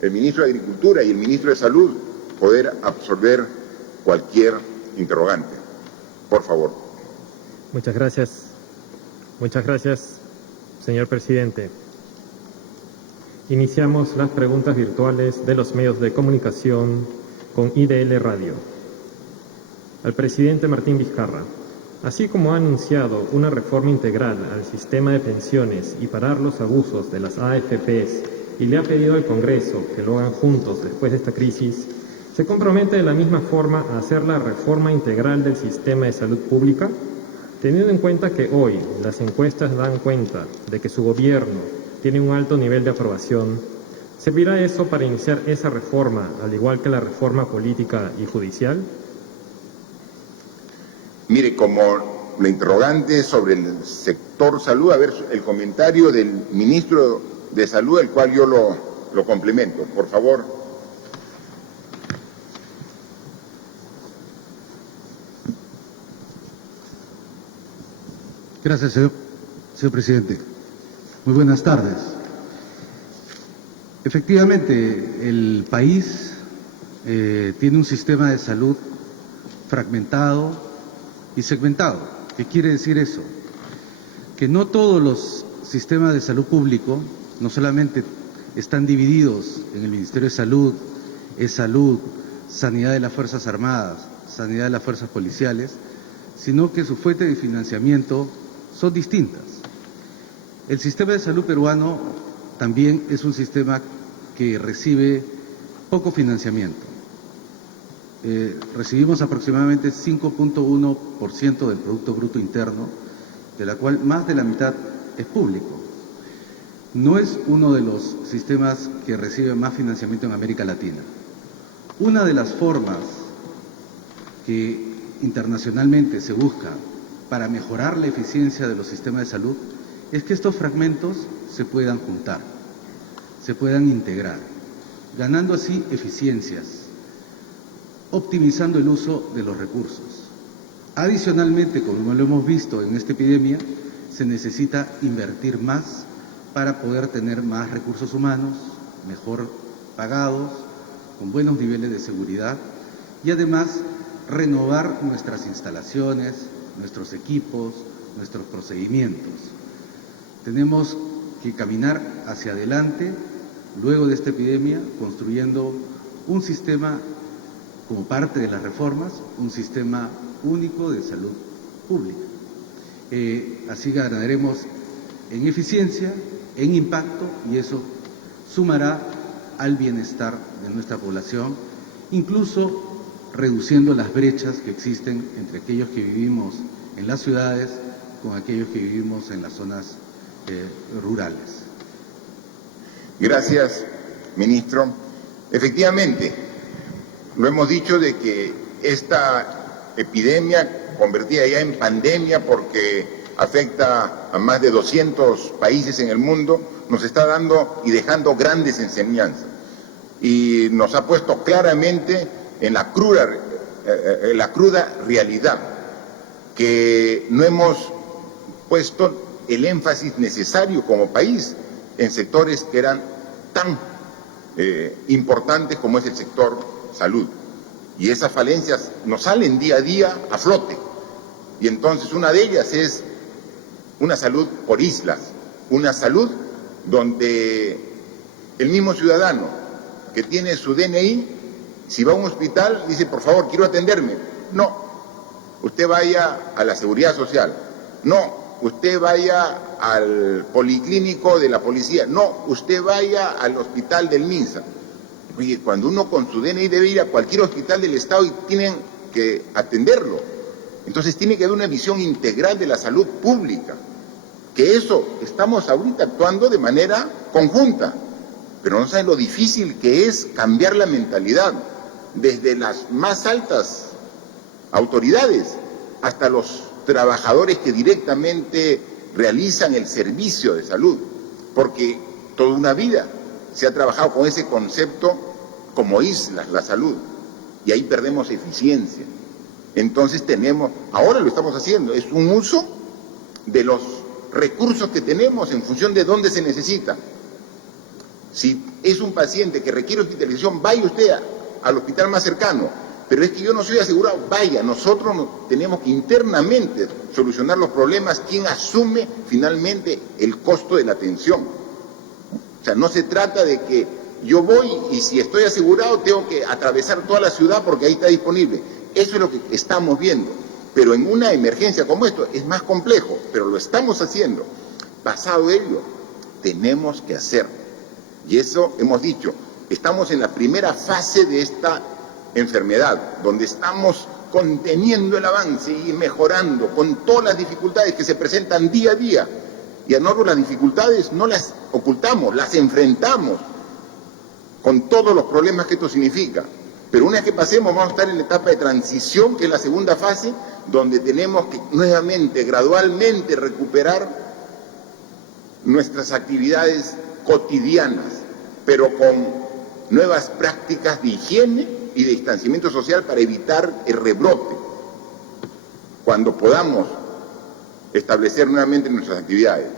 el ministro de Agricultura y el ministro de Salud, poder absorber cualquier interrogante. Por favor. Muchas gracias. Muchas gracias, señor presidente. Iniciamos las preguntas virtuales de los medios de comunicación con IDL Radio. Al presidente Martín Vizcarra. Así como ha anunciado una reforma integral al sistema de pensiones y parar los abusos de las AFPs, y le ha pedido al Congreso que lo hagan juntos después de esta crisis, ¿se compromete de la misma forma a hacer la reforma integral del sistema de salud pública? Teniendo en cuenta que hoy las encuestas dan cuenta de que su gobierno tiene un alto nivel de aprobación, ¿servirá eso para iniciar esa reforma, al igual que la reforma política y judicial? Mire, como la interrogante sobre el sector salud, a ver el comentario del ministro de Salud, el cual yo lo complemento. Por favor. Gracias, señor presidente. Muy buenas tardes. Efectivamente, el país tiene un sistema de salud fragmentado y segmentado. ¿Qué quiere decir eso? Que no todos los sistemas de salud público no solamente están divididos en el Ministerio de Salud, salud, sanidad de las Fuerzas Armadas, sanidad de las Fuerzas Policiales, sino que su fuente de financiamiento son distintas. El sistema de salud peruano también es un sistema que recibe poco financiamiento. Recibimos aproximadamente 5.1% del Producto Bruto Interno, de la cual más de la mitad es público. No es uno de los sistemas que recibe más financiamiento en América Latina. Una de las formas que internacionalmente se busca para mejorar la eficiencia de los sistemas de salud es que estos fragmentos se puedan juntar, se puedan integrar, ganando así eficiencias, optimizando el uso de los recursos. Adicionalmente, como lo hemos visto en esta epidemia, se necesita invertir más para poder tener más recursos humanos, mejor pagados, con buenos niveles de seguridad y además renovar nuestras instalaciones, nuestros equipos, nuestros procedimientos. Tenemos que caminar hacia adelante, luego de esta epidemia, construyendo un sistema, como parte de las reformas, un sistema único de salud pública. Así ganaremos en eficiencia, en impacto, y eso sumará al bienestar de nuestra población, incluso reduciendo las brechas que existen entre aquellos que vivimos en las ciudades con aquellos que vivimos en las zonas rurales. Gracias, ministro. Efectivamente, lo hemos dicho de que esta epidemia, convertida ya en pandemia porque afecta a más de 200 países en el mundo, nos está dando y dejando grandes enseñanzas. Y nos ha puesto claramente en la cruda realidad que no hemos puesto el énfasis necesario como país en sectores que eran tan importantes como es el sector salud. Y esas falencias nos salen día a día a flote. Y entonces una de ellas es una salud por islas, una salud donde el mismo ciudadano que tiene su DNI, si va a un hospital, dice, por favor, quiero atenderme. No, usted vaya a la Seguridad Social. No, usted vaya al policlínico de la policía. No, usted vaya al hospital del MINSA. Oye, cuando uno con su DNI debe ir a cualquier hospital del Estado y tienen que atenderlo. Entonces tiene que haber una visión integral de la salud pública. Que eso estamos ahorita actuando de manera conjunta. Pero no saben lo difícil que es cambiar la mentalidad desde las más altas autoridades hasta los trabajadores que directamente realizan el servicio de salud, porque toda una vida se ha trabajado con ese concepto como islas, la salud, y ahí perdemos eficiencia. Entonces ahora lo estamos haciendo, es un uso de los recursos que tenemos en función de dónde se necesita. Si es un paciente que requiere hospitalización, vaya usted al hospital más cercano. Pero es que yo no soy asegurado, vaya, nosotros tenemos que internamente solucionar los problemas. ¿Quién asume finalmente el costo de la atención? O sea, no se trata de que yo voy y si estoy asegurado tengo que atravesar toda la ciudad porque ahí está disponible. Eso es lo que estamos viendo. Pero en una emergencia como esto es más complejo, pero lo estamos haciendo. Pasado ello, tenemos que hacer. Y eso hemos dicho, estamos en la primera fase de esta enfermedad, donde estamos conteniendo el avance y mejorando con todas las dificultades que se presentan día a día. Y a nosotros las dificultades no las ocultamos, las enfrentamos con todos los problemas que esto significa. Pero una vez que pasemos vamos a estar en la etapa de transición, que es la segunda fase, donde tenemos que nuevamente, gradualmente recuperar nuestras actividades cotidianas, pero con nuevas prácticas de higiene y de distanciamiento social para evitar el rebrote, cuando podamos establecer nuevamente nuestras actividades.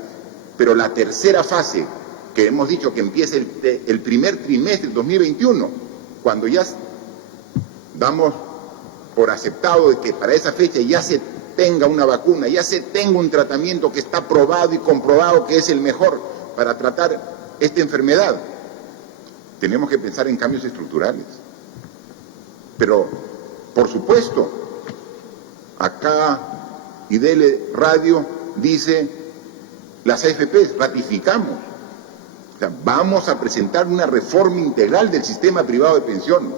Pero la tercera fase, que hemos dicho que empieza el primer trimestre del 2021, cuando ya damos por aceptado de que para esa fecha ya se tenga una vacuna, ya se tenga un tratamiento que está probado y comprobado que es el mejor para tratar esta enfermedad, tenemos que pensar en cambios estructurales. Pero, por supuesto, acá IDL Radio dice, las AFPs ratificamos, o sea, vamos a presentar una reforma integral del sistema privado de pensiones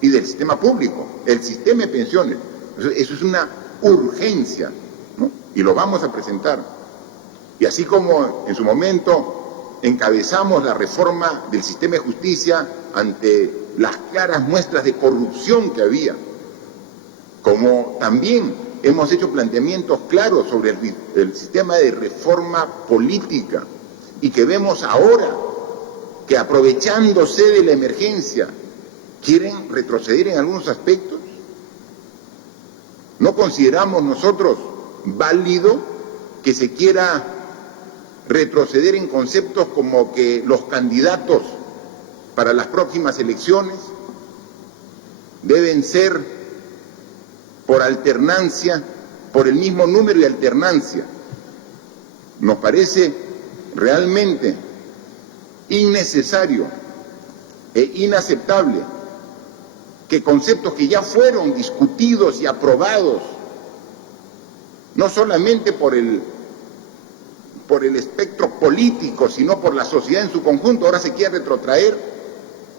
y del sistema público, el sistema de pensiones. Eso es una urgencia, ¿no? Y lo vamos a presentar. Y así como en su momento encabezamos la reforma del sistema de justicia ante las claras muestras de corrupción que había, como también hemos hecho planteamientos claros sobre el sistema de reforma política, y que vemos ahora que, aprovechándose de la emergencia, quieren retroceder en algunos aspectos. No consideramos nosotros válido que se quiera retroceder en conceptos como que los candidatos para las próximas elecciones deben ser por alternancia, por el mismo número y alternancia. Nos parece realmente innecesario e inaceptable que conceptos que ya fueron discutidos y aprobados, no solamente por el espectro político, sino por la sociedad en su conjunto, ahora se quiere retrotraer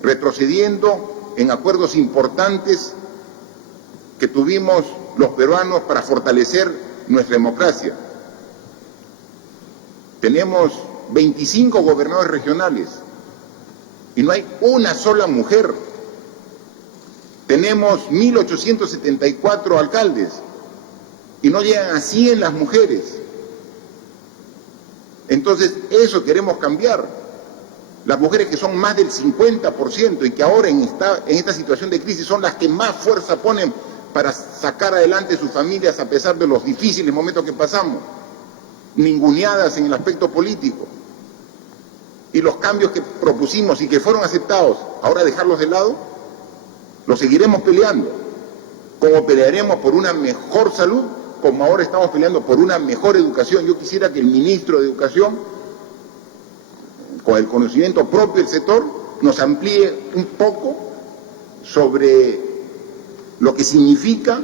retrocediendo en acuerdos importantes que tuvimos los peruanos para fortalecer nuestra democracia. Tenemos 25 gobernadores regionales y no hay una sola mujer. Tenemos 1.874 alcaldes y no llegan a 100 las mujeres. Entonces, eso queremos cambiar. Las mujeres que son más del 50% y que ahora en esta situación de crisis son las que más fuerza ponen para sacar adelante sus familias a pesar de los difíciles momentos que pasamos, ninguneadas en el aspecto político. Y los cambios que propusimos y que fueron aceptados, ahora dejarlos de lado, los seguiremos peleando, como pelearemos por una mejor salud, como ahora estamos peleando por una mejor educación. Yo quisiera que el ministro de Educación, con el conocimiento propio del sector, nos amplíe un poco sobre lo que significa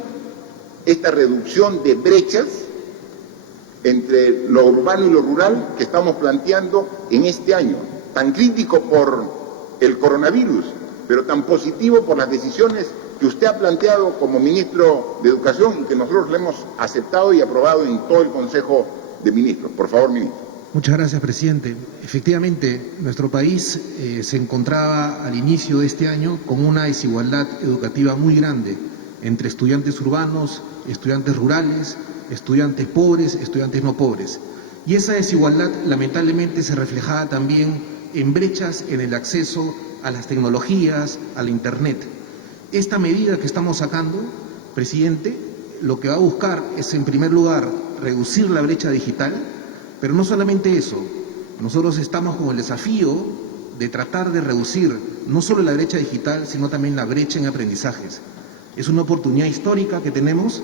esta reducción de brechas entre lo urbano y lo rural que estamos planteando en este año, tan crítico por el coronavirus, pero tan positivo por las decisiones que usted ha planteado como ministro de Educación y que nosotros le hemos aceptado y aprobado en todo el Consejo de Ministros. Por favor, ministro. Muchas gracias, presidente. Efectivamente, nuestro país se encontraba al inicio de este año con una desigualdad educativa muy grande entre estudiantes urbanos, estudiantes rurales, estudiantes pobres, estudiantes no pobres. Y esa desigualdad lamentablemente se reflejaba también en brechas en el acceso a las tecnologías, a la Internet. Esta medida que estamos sacando, presidente, lo que va a buscar es, en primer lugar, reducir la brecha digital, pero no solamente eso. Nosotros estamos con el desafío de tratar de reducir no solo la brecha digital, sino también la brecha en aprendizajes. Es una oportunidad histórica que tenemos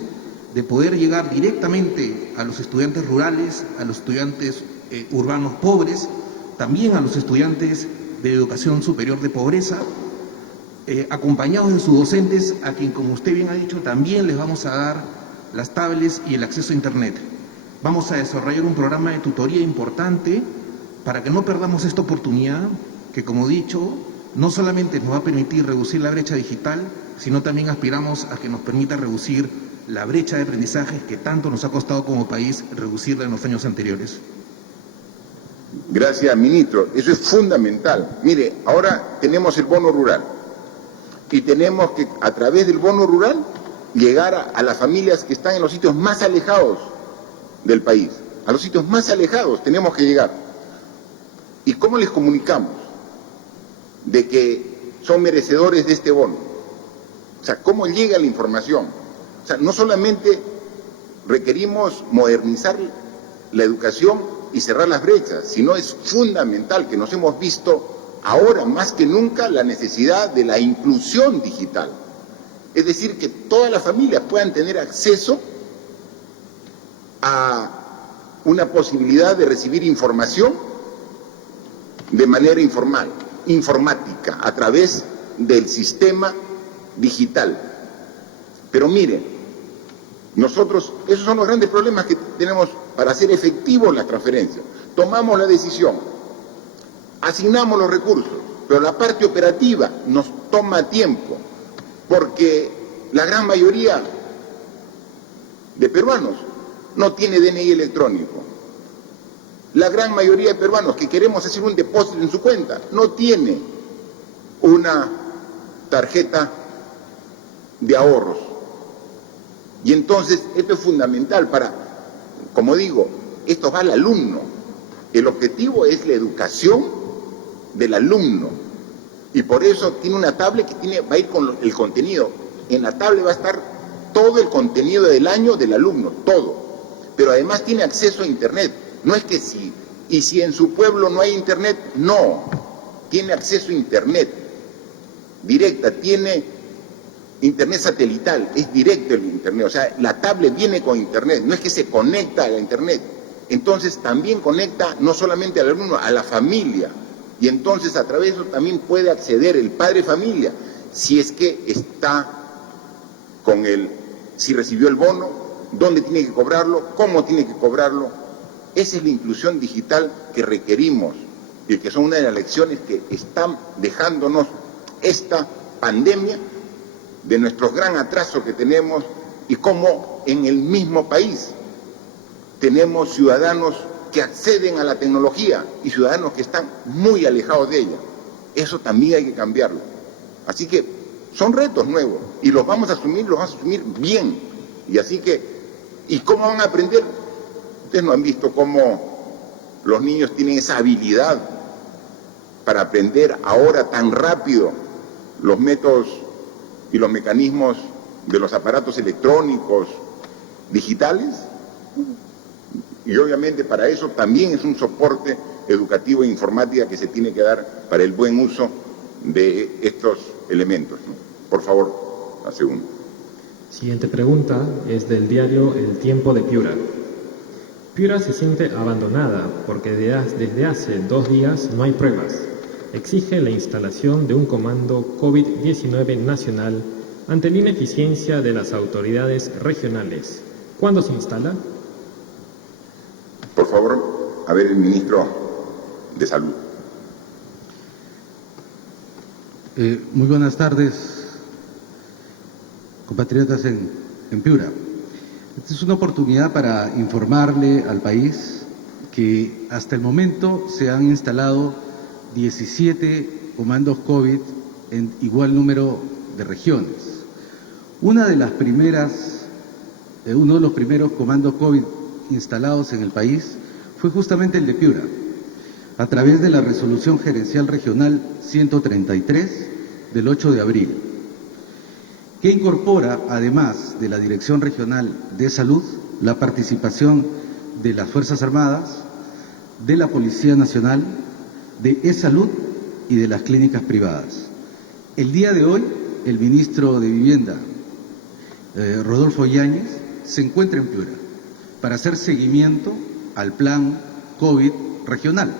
de poder llegar directamente a los estudiantes rurales, a los estudiantes urbanos pobres, también a los estudiantes de educación superior de pobreza, acompañados de sus docentes, a quien, como usted bien ha dicho, también les vamos a dar las tablets y el acceso a Internet. Vamos a desarrollar un programa de tutoría importante para que no perdamos esta oportunidad que, como he dicho, no solamente nos va a permitir reducir la brecha digital, sino también aspiramos a que nos permita reducir la brecha de aprendizajes que tanto nos ha costado como país reducirla en los años anteriores. Gracias, ministro. Eso es fundamental. Mire, ahora tenemos el bono rural y tenemos que, a través del bono rural, llegar a las familias que están en los sitios más alejados del país. A los sitios más alejados tenemos que llegar. ¿Y cómo les comunicamos de que son merecedores de este bono? O sea, ¿cómo llega la información? O sea, no solamente requerimos modernizar la educación y cerrar las brechas, sino es fundamental que nos hemos visto ahora más que nunca la necesidad de la inclusión digital. Es decir, que todas las familias puedan tener acceso a una posibilidad de recibir información de manera informática, a través del sistema digital. Pero miren, nosotros, esos son los grandes problemas que tenemos para hacer efectivos las transferencias. Tomamos la decisión, asignamos los recursos, pero la parte operativa nos toma tiempo, porque la gran mayoría de peruanos no tiene DNI electrónico. La gran mayoría de peruanos que queremos hacer un depósito en su cuenta no tiene una tarjeta de ahorros. Y entonces esto es fundamental para, como digo, esto va al alumno. El objetivo es la educación del alumno. Y por eso tiene una tablet que va a ir con el contenido. En la tablet va a estar todo el contenido del año del alumno, todo. Pero además tiene acceso a Internet. No es que si en su pueblo no hay Internet, no. Tiene acceso a Internet directa, tiene Internet satelital, es directo el Internet. O sea, la tablet viene con Internet, no es que se conecta a la Internet. Entonces también conecta no solamente al alumno, a la familia. Y entonces a través de eso también puede acceder el padre de familia, si es que está con si recibió el bono, dónde tiene que cobrarlo, cómo tiene que cobrarlo. Esa es la inclusión digital que requerimos y que son una de las lecciones que están dejándonos esta pandemia, de nuestro gran atraso que tenemos y cómo en el mismo país tenemos ciudadanos que acceden a la tecnología y ciudadanos que están muy alejados de ella. Eso también hay que cambiarlo. Así que son retos nuevos y los vamos a asumir bien. Y así que, ¿y cómo van a aprender? Ustedes no han visto cómo los niños tienen esa habilidad para aprender ahora tan rápido los métodos y los mecanismos de los aparatos electrónicos digitales. Y obviamente para eso también es un soporte educativo e informática que se tiene que dar para el buen uso de estos elementos, ¿no? Por favor, la segunda. Siguiente pregunta es del diario El Tiempo de Piura. Piura se siente abandonada porque desde hace 2 días no hay pruebas. Exige la instalación de un comando COVID-19 nacional ante la ineficiencia de las autoridades regionales. ¿Cuándo se instala? Por favor, a ver el ministro de Salud. Muy buenas tardes, compatriotas en Piura. Esta es una oportunidad para informarle al país que hasta el momento se han instalado 17 comandos COVID en igual número de regiones. Uno de los primeros comandos COVID instalados en el país fue justamente el de Piura, a través de la Resolución Gerencial Regional 133 del 8 de abril, que incorpora, además de la Dirección Regional de Salud, la participación de las Fuerzas Armadas, de la Policía Nacional, de E-Salud y de las clínicas privadas. El día de hoy, el ministro de Vivienda, Rodolfo Yáñez, se encuentra en Piura para hacer seguimiento al plan COVID regional,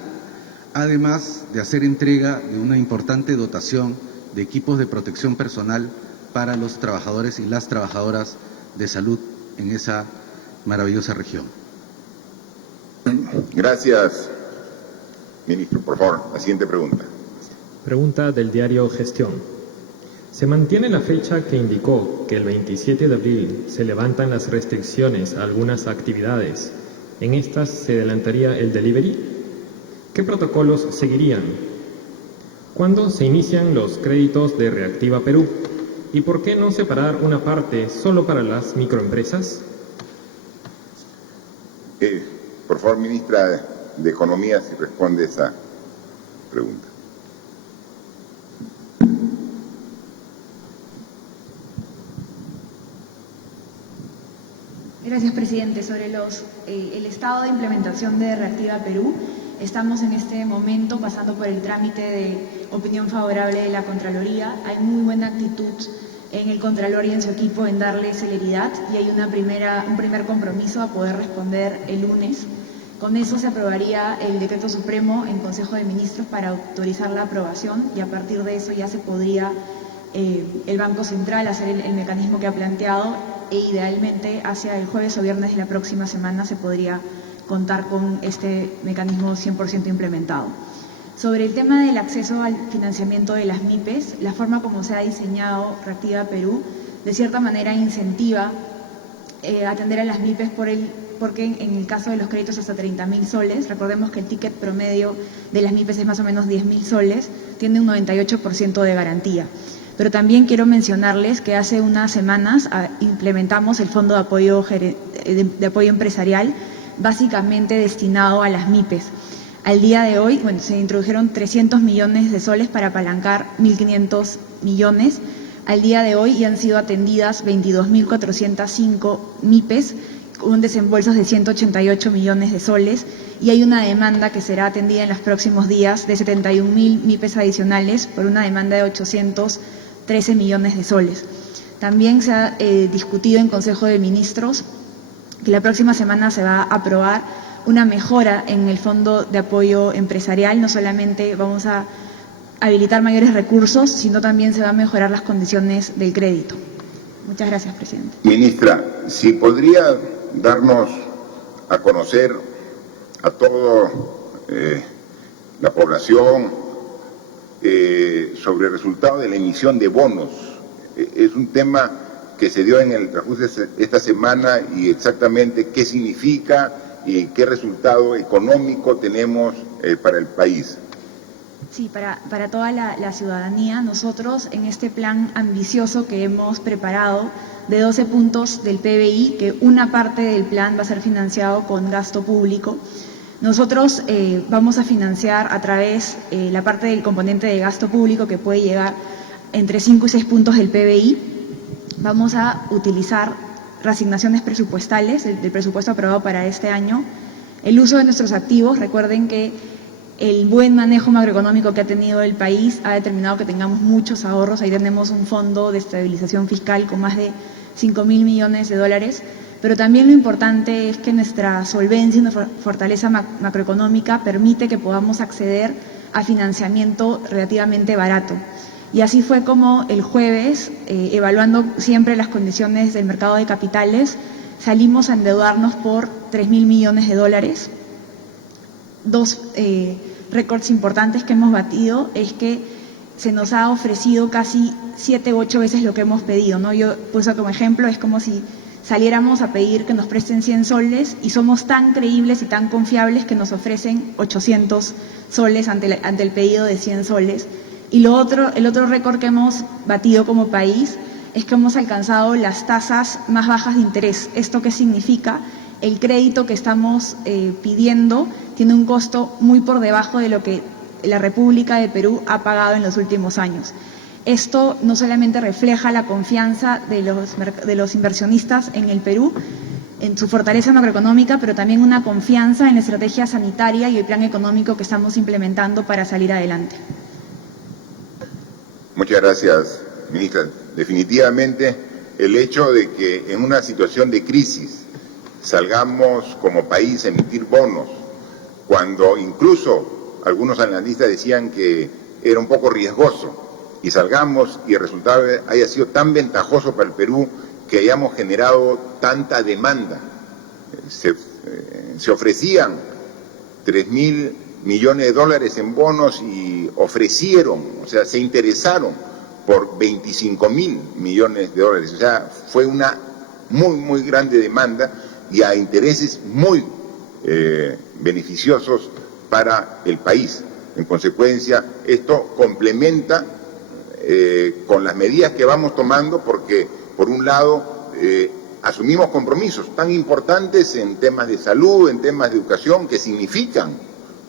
además de hacer entrega de una importante dotación de equipos de protección personal para los trabajadores y las trabajadoras de salud en esa maravillosa región. Gracias, ministro. Por favor, la siguiente pregunta. Pregunta del diario Gestión. ¿Se mantiene la fecha que indicó que el 27 de abril se levantan las restricciones a algunas actividades? ¿En estas se adelantaría el delivery? ¿Qué protocolos seguirían? ¿Cuándo se inician los créditos de Reactiva Perú? ¿Y por qué no separar una parte solo para las microempresas? Por favor, ministra de Economía, si responde esa pregunta. Gracias, presidente. Sobre el estado de implementación de Reactiva Perú, estamos en este momento pasando por el trámite de opinión favorable de la Contraloría. Hay muy buena actitud en el Contralor y en su equipo en darle celeridad y hay un primer compromiso a poder responder el lunes. Con eso se aprobaría el decreto supremo en Consejo de Ministros para autorizar la aprobación y a partir de eso ya se podría el Banco Central hacer el mecanismo que ha planteado e idealmente hacia el jueves o viernes de la próxima semana se podría contar con este mecanismo 100% implementado. Sobre el tema del acceso al financiamiento de las MIPES, la forma como se ha diseñado Reactiva Perú, de cierta manera incentiva atender a las MIPES porque en el caso de los créditos hasta 30.000 soles, recordemos que el ticket promedio de las MIPES es más o menos 10.000 soles, tiene un 98% de garantía. Pero también quiero mencionarles que hace unas semanas implementamos el Fondo de Apoyo Empresarial, básicamente destinado a las MIPES. Al día de hoy, se introdujeron 300 millones de soles para apalancar 1.500 millones. Al día de hoy ya han sido atendidas 22.405 MIPES con desembolsos de 188 millones de soles y hay una demanda que será atendida en los próximos días de 71.000 MIPES adicionales por una demanda de 813 millones de soles. También se ha discutido en Consejo de Ministros que la próxima semana se va a aprobar una mejora en el Fondo de Apoyo Empresarial. No solamente vamos a habilitar mayores recursos, sino también se van a mejorar las condiciones del crédito. Muchas gracias, presidente. Ministra, si podría darnos a conocer a toda la población sobre el resultado de la emisión de bonos. Es un tema que se dio en el transcurso de esta semana y exactamente qué significa y qué resultado económico tenemos para el país. Sí, para toda la ciudadanía, nosotros en este plan ambicioso que hemos preparado de 12 puntos del PBI, que una parte del plan va a ser financiado con gasto público, nosotros vamos a financiar a través la parte del componente de gasto público que puede llegar entre 5 y 6 puntos del PBI. Vamos a utilizar reasignaciones presupuestales del presupuesto aprobado para este año, el uso de nuestros activos. Recuerden que el buen manejo macroeconómico que ha tenido el país ha determinado que tengamos muchos ahorros. Ahí tenemos un fondo de estabilización fiscal con más de 5.000 millones de dólares, pero también lo importante es que nuestra solvencia y nuestra fortaleza macroeconómica permite que podamos acceder a financiamiento relativamente barato. Y así fue como el jueves, evaluando siempre las condiciones del mercado de capitales, salimos a endeudarnos por 3.000 millones de dólares. Dos récords importantes que hemos batido es que se nos ha ofrecido casi 7 u 8 veces lo que hemos pedido, ¿no? Yo puse como ejemplo, es como si saliéramos a pedir que nos presten 100 soles y somos tan creíbles y tan confiables que nos ofrecen 800 soles ante el pedido de 100 soles. Y el otro récord que hemos batido como país es que hemos alcanzado las tasas más bajas de interés. ¿Esto qué significa? El crédito que estamos pidiendo tiene un costo muy por debajo de lo que la República de Perú ha pagado en los últimos años. Esto no solamente refleja la confianza de los inversionistas en el Perú, en su fortaleza macroeconómica, pero también una confianza en la estrategia sanitaria y el plan económico que estamos implementando para salir adelante. Muchas gracias, ministra. Definitivamente, el hecho de que en una situación de crisis salgamos como país a emitir bonos, cuando incluso algunos analistas decían que era un poco riesgoso, y salgamos y el resultado haya sido tan ventajoso para el Perú que hayamos generado tanta demanda. Se ofrecían 3.000 millones de dólares en bonos y ofrecieron, o sea, se interesaron por 25.000 millones de dólares. O sea, fue una muy grande demanda y a intereses muy beneficiosos para el país. En consecuencia, esto complementa con las medidas que vamos tomando porque, por un lado, asumimos compromisos tan importantes en temas de salud, en temas de educación, que significan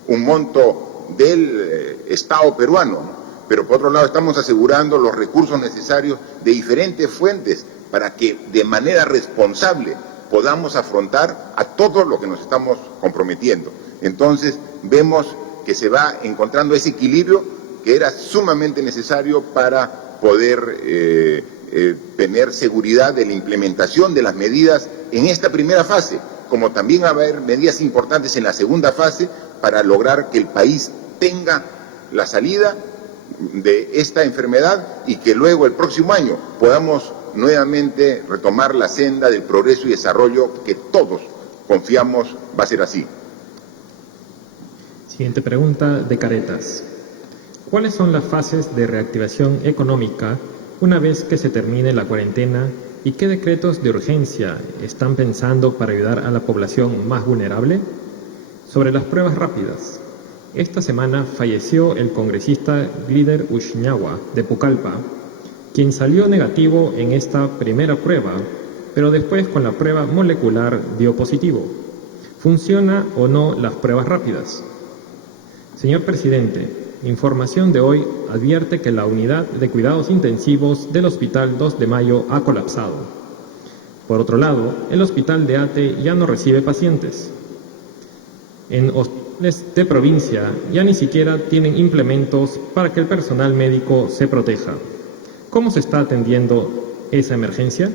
un monto del Estado peruano, ¿no? Pero por otro lado estamos asegurando los recursos necesarios de diferentes fuentes para que de manera responsable podamos afrontar a todo lo que nos estamos comprometiendo. Entonces vemos que se va encontrando ese equilibrio que era sumamente necesario para poder tener seguridad de la implementación de las medidas en esta primera fase, como también va a haber medidas importantes en la segunda fase para lograr que el país tenga la salida de esta enfermedad y que luego el próximo año podamos nuevamente retomar la senda del progreso y desarrollo que todos confiamos va a ser así. Siguiente pregunta de Caretas. ¿Cuáles son las fases de reactivación económica una vez que se termine la cuarentena y qué decretos de urgencia están pensando para ayudar a la población más vulnerable? Sobre las pruebas rápidas. Esta semana falleció el congresista Glider Ushñagua de Pucallpa, quien salió negativo en esta primera prueba, pero después con la prueba molecular dio positivo. ¿Funciona o no las pruebas rápidas? Señor presidente, información de hoy advierte que la unidad de cuidados intensivos del Hospital 2 de Mayo ha colapsado. Por otro lado, el Hospital de Ate ya no recibe pacientes. En hospitales de provincia ya ni siquiera tienen implementos para que el personal médico se proteja. ¿Cómo se está atendiendo esa emergencia?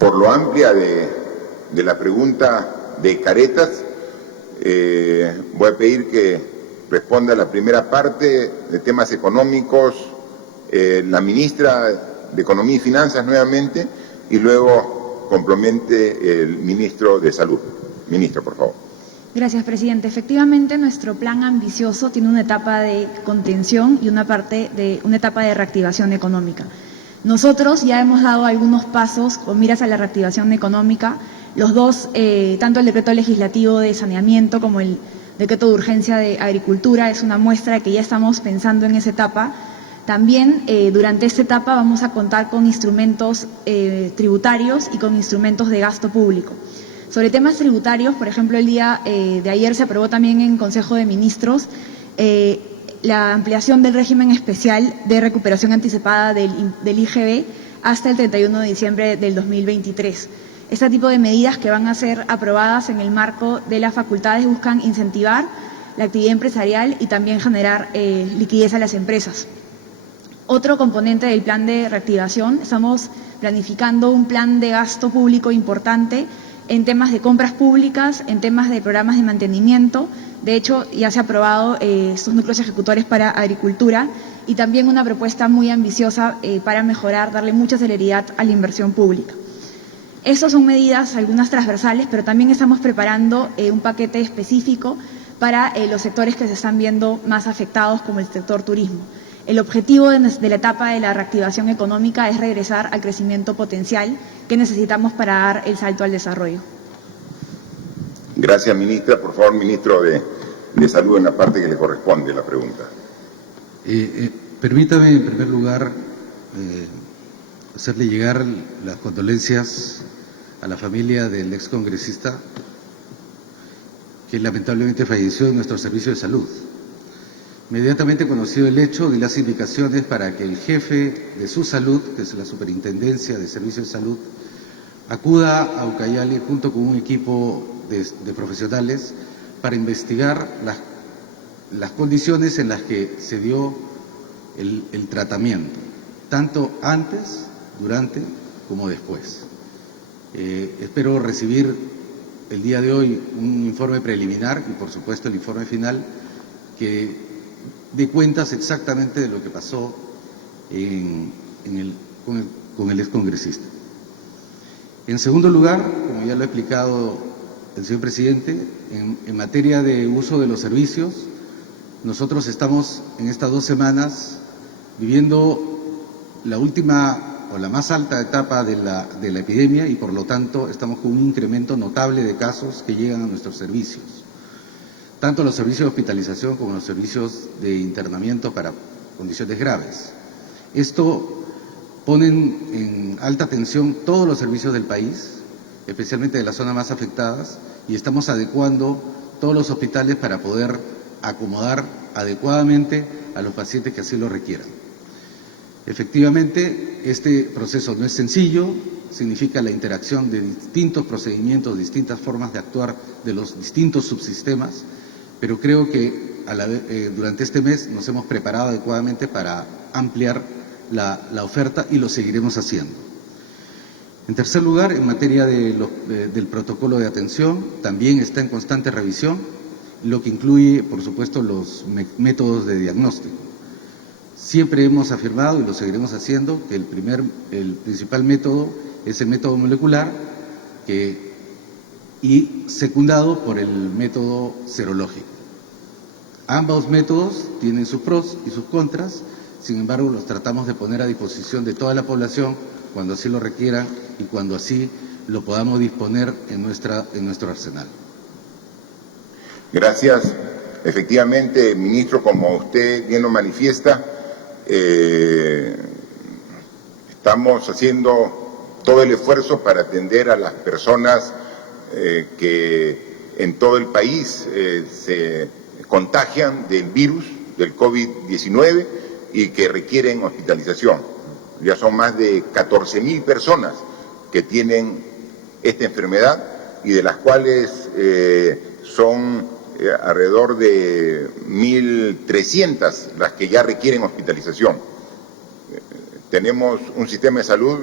Por lo amplia de la pregunta de Caretas, voy a pedir que responda la primera parte de temas económicos la ministra de Economía y Finanzas nuevamente y luego complemente el ministro de Salud. Ministro, por favor. Gracias, presidente. Efectivamente, nuestro plan ambicioso tiene una etapa de contención y una etapa de reactivación económica. Nosotros ya hemos dado algunos pasos con miras a la reactivación económica. Los dos, tanto el decreto legislativo de saneamiento como el decreto de urgencia de agricultura, es una muestra de que ya estamos pensando en esa etapa. También durante esta etapa vamos a contar con instrumentos tributarios y con instrumentos de gasto público. Sobre temas tributarios, por ejemplo, el día de ayer se aprobó también en Consejo de Ministros la ampliación del régimen especial de recuperación anticipada del IGB hasta el 31 de diciembre del 2023. Este tipo de medidas que van a ser aprobadas en el marco de las facultades buscan incentivar la actividad empresarial y también generar liquidez a las empresas. Otro componente del plan de reactivación, estamos planificando un plan de gasto público importante en temas de compras públicas, en temas de programas de mantenimiento. De hecho, ya se ha aprobado estos núcleos ejecutores para agricultura y también una propuesta muy ambiciosa para mejorar, darle mucha celeridad a la inversión pública. Estas son medidas, algunas transversales, pero también estamos preparando un paquete específico para los sectores que se están viendo más afectados, como el sector turismo. El objetivo de la etapa de la reactivación económica es regresar al crecimiento potencial que necesitamos para dar el salto al desarrollo. Gracias, ministra. Por favor, ministro de Salud, en la parte que le corresponde la pregunta. Permítame, en primer lugar, hacerle llegar las condolencias a la familia del excongresista que lamentablemente falleció en nuestro servicio de salud. Inmediatamente conocido el hecho, di las indicaciones para que el jefe de su salud, que es la Superintendencia de Servicios de Salud, acuda a Ucayali junto con un equipo de profesionales para investigar las condiciones en las que se dio el tratamiento, tanto antes, durante como después. Espero recibir el día de hoy un informe preliminar y, por supuesto, el informe final que dé cuentas exactamente de lo que pasó con el excongresista. En segundo lugar, como ya lo ha explicado el señor presidente, en materia de uso de los servicios, nosotros estamos en estas 2 semanas viviendo la última o la más alta etapa de la epidemia y, por lo tanto, estamos con un incremento notable de casos que llegan a nuestros servicios, tanto los servicios de hospitalización como los servicios de internamiento para condiciones graves. Esto ponen en alta tensión todos los servicios del país, especialmente de las zonas más afectadas, y estamos adecuando todos los hospitales para poder acomodar adecuadamente a los pacientes que así lo requieran. Efectivamente, este proceso no es sencillo, significa la interacción de distintos procedimientos, distintas formas de actuar de los distintos subsistemas, pero creo que durante este mes nos hemos preparado adecuadamente para ampliar la oferta y lo seguiremos haciendo. En tercer lugar, en materia del protocolo de atención, también está en constante revisión, lo que incluye, por supuesto, los métodos de diagnóstico. Siempre hemos afirmado, y lo seguiremos haciendo, que el principal método es el método molecular y secundado por el método serológico. Ambos métodos tienen sus pros y sus contras, sin embargo, los tratamos de poner a disposición de toda la población cuando así lo requieran y cuando así lo podamos disponer en nuestro arsenal. Gracias. Efectivamente, ministro, como usted bien lo manifiesta, estamos haciendo todo el esfuerzo para atender a las personas que en todo el país se contagian del virus, del COVID-19 y que requieren hospitalización. Ya son más de 14.000 personas que tienen esta enfermedad y de las cuales son alrededor de 1.300 las que ya requieren hospitalización. Tenemos un sistema de salud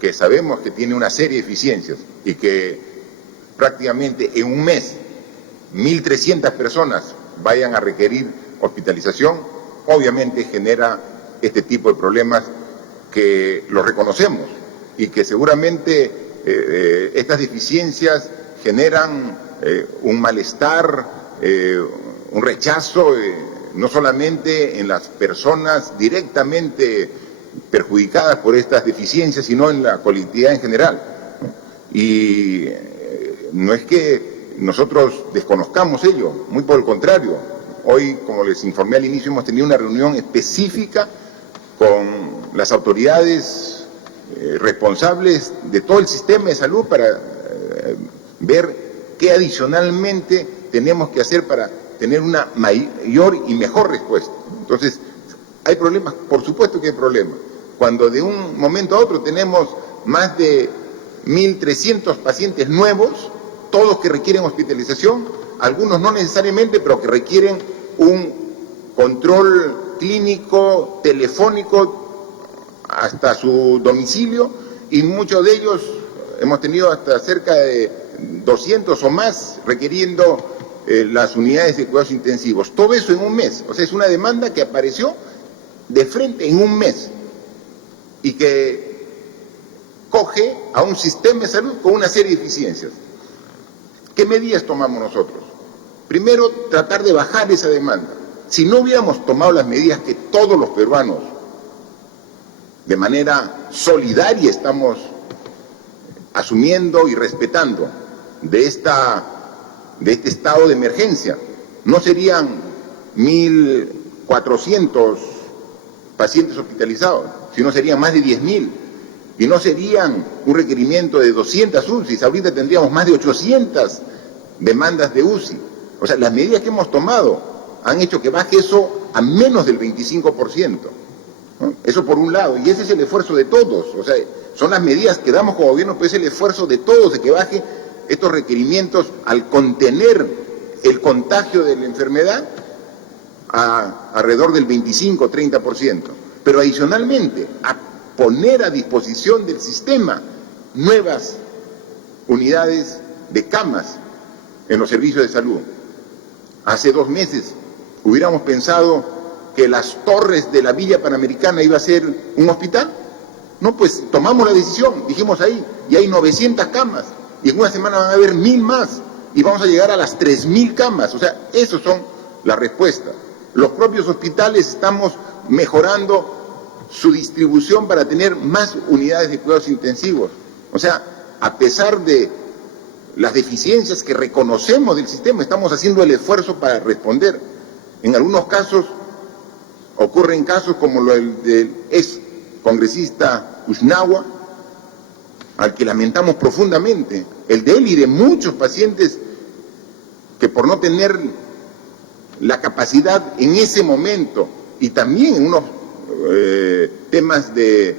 que sabemos que tiene una serie de eficiencias y que prácticamente en un mes 1.300 personas vayan a requerir hospitalización, obviamente genera este tipo de problemas que lo reconocemos y que seguramente estas deficiencias generan un malestar, un rechazo, no solamente en las personas directamente perjudicadas por estas deficiencias, sino en la colectividad en general. Y no es que nosotros desconozcamos ello, muy por el contrario. Hoy, como les informé al inicio, hemos tenido una reunión específica con las autoridades responsables de todo el sistema de salud para ver qué adicionalmente tenemos que hacer para tener una mayor y mejor respuesta. Entonces, ¿hay problemas? Por supuesto que hay problemas. Cuando de un momento a otro tenemos más de 1.300 pacientes nuevos, todos que requieren hospitalización, algunos no necesariamente, pero que requieren un control clínico, telefónico, hasta su domicilio, y muchos de ellos hemos tenido hasta cerca de 200 o más requiriendo las unidades de cuidados intensivos. Todo eso en un mes. O sea, es una demanda que apareció de frente en un mes y que coge a un sistema de salud con una serie de deficiencias. ¿Qué medidas tomamos nosotros? Primero, tratar de bajar esa demanda. Si no hubiéramos tomado las medidas que todos los peruanos de manera solidaria estamos asumiendo y respetando de este estado de emergencia, no serían 1.400 pacientes hospitalizados, sino serían más de 10.000, y no serían un requerimiento de 200 UCIs, ahorita tendríamos más de 800 demandas de UCI. O sea, las medidas que hemos tomado han hecho que baje eso a menos del 25%, ¿no? Eso por un lado, y ese es el esfuerzo de todos. O sea, son las medidas que damos como gobierno, pero es el esfuerzo de todos de que baje estos requerimientos al contener el contagio de la enfermedad a alrededor del 25-30%. Pero adicionalmente, a poner a disposición del sistema nuevas unidades de camas en los servicios de salud. Hace 2 meses hubiéramos pensado que las torres de la Villa Panamericana iba a ser un hospital. No, pues tomamos la decisión, dijimos ahí, y hay 900 camas, y en una semana van a haber 1.000 más, y vamos a llegar a las 3.000 camas. O sea, esas son las respuestas. Los propios hospitales estamos mejorando su distribución para tener más unidades de cuidados intensivos. O sea, a pesar de las deficiencias que reconocemos del sistema, estamos haciendo el esfuerzo para responder. En algunos casos, ocurren casos como el del ex congresista Ushnagua, al que lamentamos profundamente, el de él y de muchos pacientes que por no tener la capacidad en ese momento, y también en unos temas de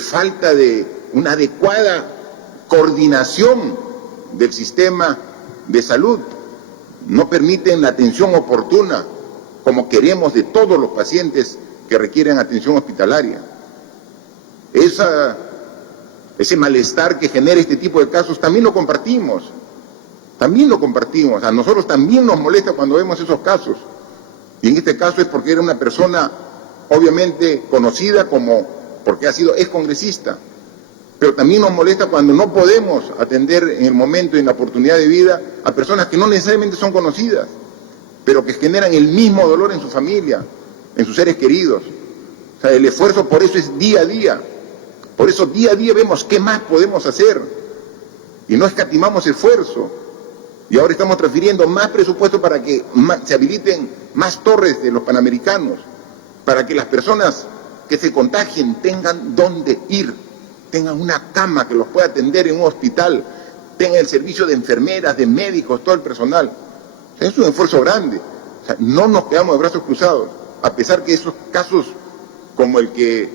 falta de una adecuada coordinación del sistema de salud, no permiten la atención oportuna como queremos de todos los pacientes que requieren atención hospitalaria. Ese malestar que genera este tipo de casos también lo compartimos. A nosotros también nos molesta cuando vemos esos casos. Y en este caso es porque era una persona obviamente conocida porque ha sido excongresista. Pero también nos molesta cuando no podemos atender en el momento y en la oportunidad de vida a personas que no necesariamente son conocidas, pero que generan el mismo dolor en su familia, en sus seres queridos. O sea, el esfuerzo por eso es día a día. Por eso día a día vemos qué más podemos hacer. Y no escatimamos esfuerzo. Y ahora estamos transfiriendo más presupuesto para que se habiliten más torres de los Panamericanos, para que las personas que se contagien tengan dónde ir, tengan una cama que los pueda atender en un hospital, tengan el servicio de enfermeras, de médicos, todo el personal. O sea, es un esfuerzo grande. O sea, no nos quedamos de brazos cruzados, a pesar que esos casos como el que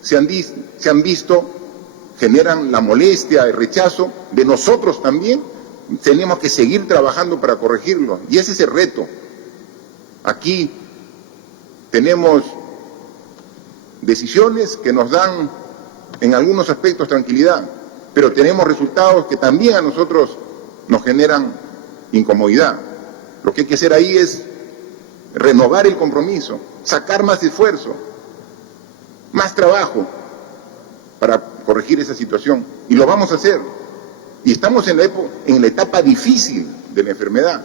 se han visto generan la molestia, el rechazo de nosotros también. Tenemos que seguir trabajando para corregirlo, y ese es el reto. Aquí tenemos decisiones que nos dan en algunos aspectos tranquilidad, pero tenemos resultados que también a nosotros nos generan incomodidad. Lo que hay que hacer ahí es renovar el compromiso, sacar más esfuerzo, más trabajo para corregir esa situación, y lo vamos a hacer. Y estamos en la etapa difícil de la enfermedad,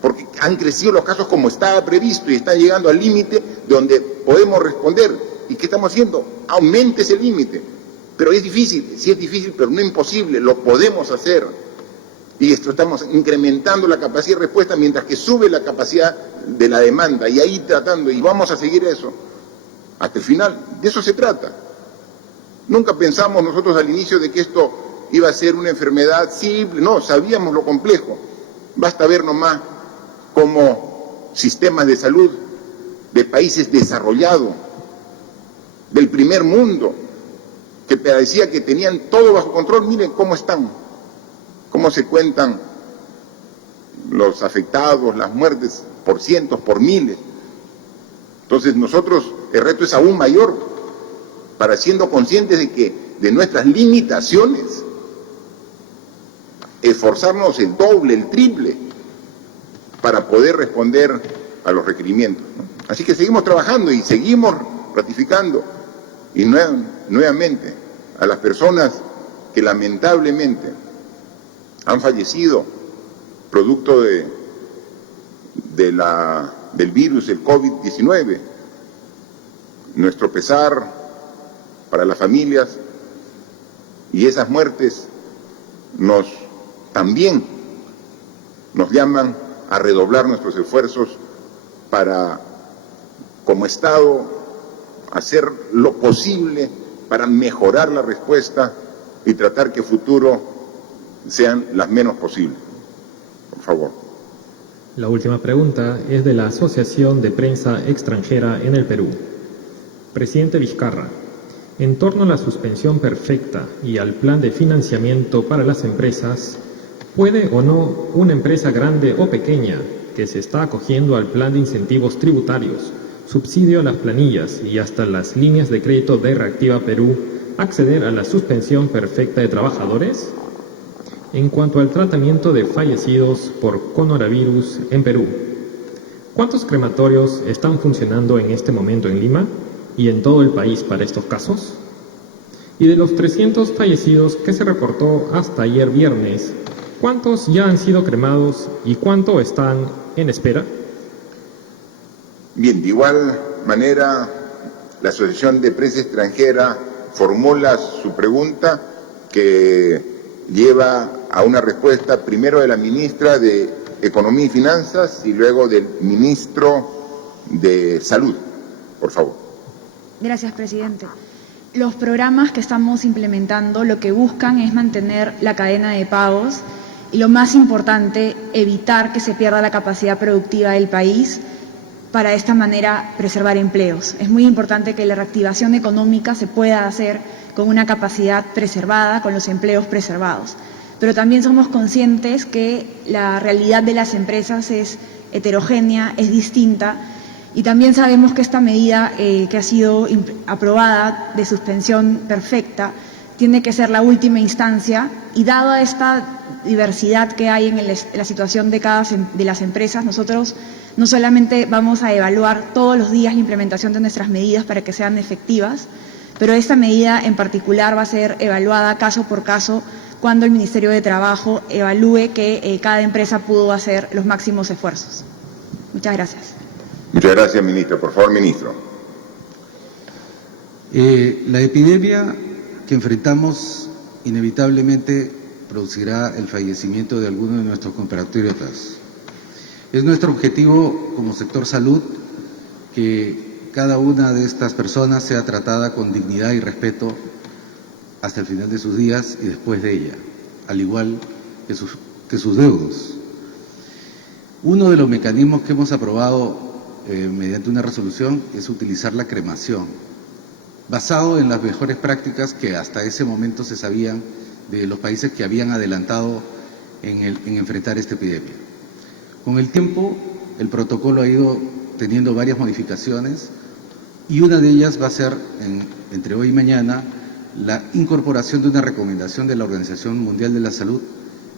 porque han crecido los casos como estaba previsto y están llegando al límite donde podemos responder. ¿Y qué estamos haciendo? Aumente ese límite. Pero es difícil, sí es difícil, pero no imposible, lo podemos hacer. Y esto estamos incrementando la capacidad de respuesta mientras que sube la capacidad de la demanda, y ahí tratando, y vamos a seguir eso hasta el final. De eso se trata. Nunca pensamos nosotros al inicio de que esto iba a ser una enfermedad simple, no, sabíamos lo complejo. Basta ver nomás cómo sistemas de salud de países desarrollados, del primer mundo, que parecía que tenían todo bajo control, miren cómo están, cómo se cuentan los afectados, las muertes por cientos, por miles. Entonces nosotros, el reto es aún mayor, para siendo conscientes de nuestras limitaciones, esforzarnos el doble, el triple, para poder responder a los requerimientos, ¿no? Así que seguimos trabajando y seguimos ratificando, y nuevamente a las personas que lamentablemente han fallecido producto del virus, el COVID-19, nuestro pesar para las familias, y esas muertes también nos llaman a redoblar nuestros esfuerzos para, como Estado, hacer lo posible para mejorar la respuesta y tratar que futuro sean las menos posibles. Por favor. La última pregunta es de la Asociación de Prensa Extranjera en el Perú. Presidente Vizcarra, en torno a la suspensión perfecta y al plan de financiamiento para las empresas, ¿puede o no una empresa grande o pequeña que se está acogiendo al plan de incentivos tributarios, subsidio a las planillas y hasta las líneas de crédito de Reactiva Perú acceder a la suspensión perfecta de trabajadores? En cuanto al tratamiento de fallecidos por coronavirus en Perú, ¿cuántos crematorios están funcionando en este momento en Lima y en todo el país para estos casos? Y de los 300 fallecidos que se reportó hasta ayer viernes, ¿cuántos ya han sido cremados y cuánto están en espera? Bien, de igual manera, la Asociación de Prensa Extranjera formula su pregunta, que lleva a una respuesta primero de la ministra de Economía y Finanzas y luego del ministro de Salud. Por favor. Gracias, presidente. Los programas que estamos implementando lo que buscan es mantener la cadena de pagos y, lo más importante, evitar que se pierda la capacidad productiva del país, para de esta manera preservar empleos. Es muy importante que la reactivación económica se pueda hacer con una capacidad preservada, con los empleos preservados. Pero también somos conscientes que la realidad de las empresas es heterogénea, es distinta, y también sabemos que esta medida que ha sido aprobada de suspensión perfecta tiene que ser la última instancia, y dada esta diversidad que hay en la situación de las empresas, nosotros no solamente vamos a evaluar todos los días la implementación de nuestras medidas para que sean efectivas, pero esta medida en particular va a ser evaluada caso por caso cuando el Ministerio de Trabajo evalúe que cada empresa pudo hacer los máximos esfuerzos. Muchas gracias. Muchas gracias, ministro. Por favor, ministro. La epidemia que enfrentamos inevitablemente producirá el fallecimiento de algunos de nuestros compatriotas. Es nuestro objetivo como sector salud que cada una de estas personas sea tratada con dignidad y respeto hasta el final de sus días y después de ella, al igual que sus deudos. Uno de los mecanismos que hemos aprobado mediante una resolución es utilizar la cremación, basado en las mejores prácticas que hasta ese momento se sabían de los países que habían adelantado en enfrentar esta epidemia. Con el tiempo, el protocolo ha ido teniendo varias modificaciones, y una de ellas va a ser, entre hoy y mañana, la incorporación de una recomendación de la Organización Mundial de la Salud,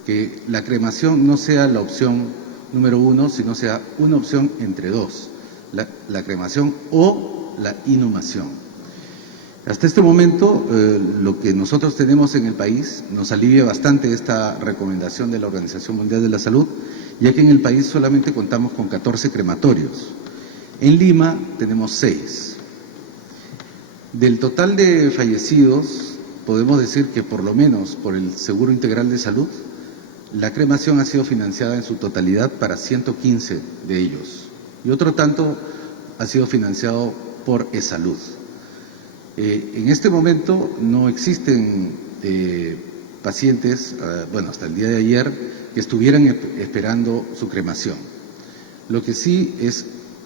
que la cremación no sea la opción número 1, sino sea una opción entre dos, la cremación o la inhumación. Hasta este momento, lo que nosotros tenemos en el país nos alivia bastante esta recomendación de la Organización Mundial de la Salud, ya que en el país solamente contamos con 14 crematorios. En Lima tenemos 6. Del total de fallecidos, podemos decir que por lo menos por el Seguro Integral de Salud, la cremación ha sido financiada en su totalidad para 115 de ellos y otro tanto ha sido financiado por eSalud. En este momento no existen pacientes, bueno, hasta el día de ayer, que estuvieran esperando su cremación. Lo que sí es,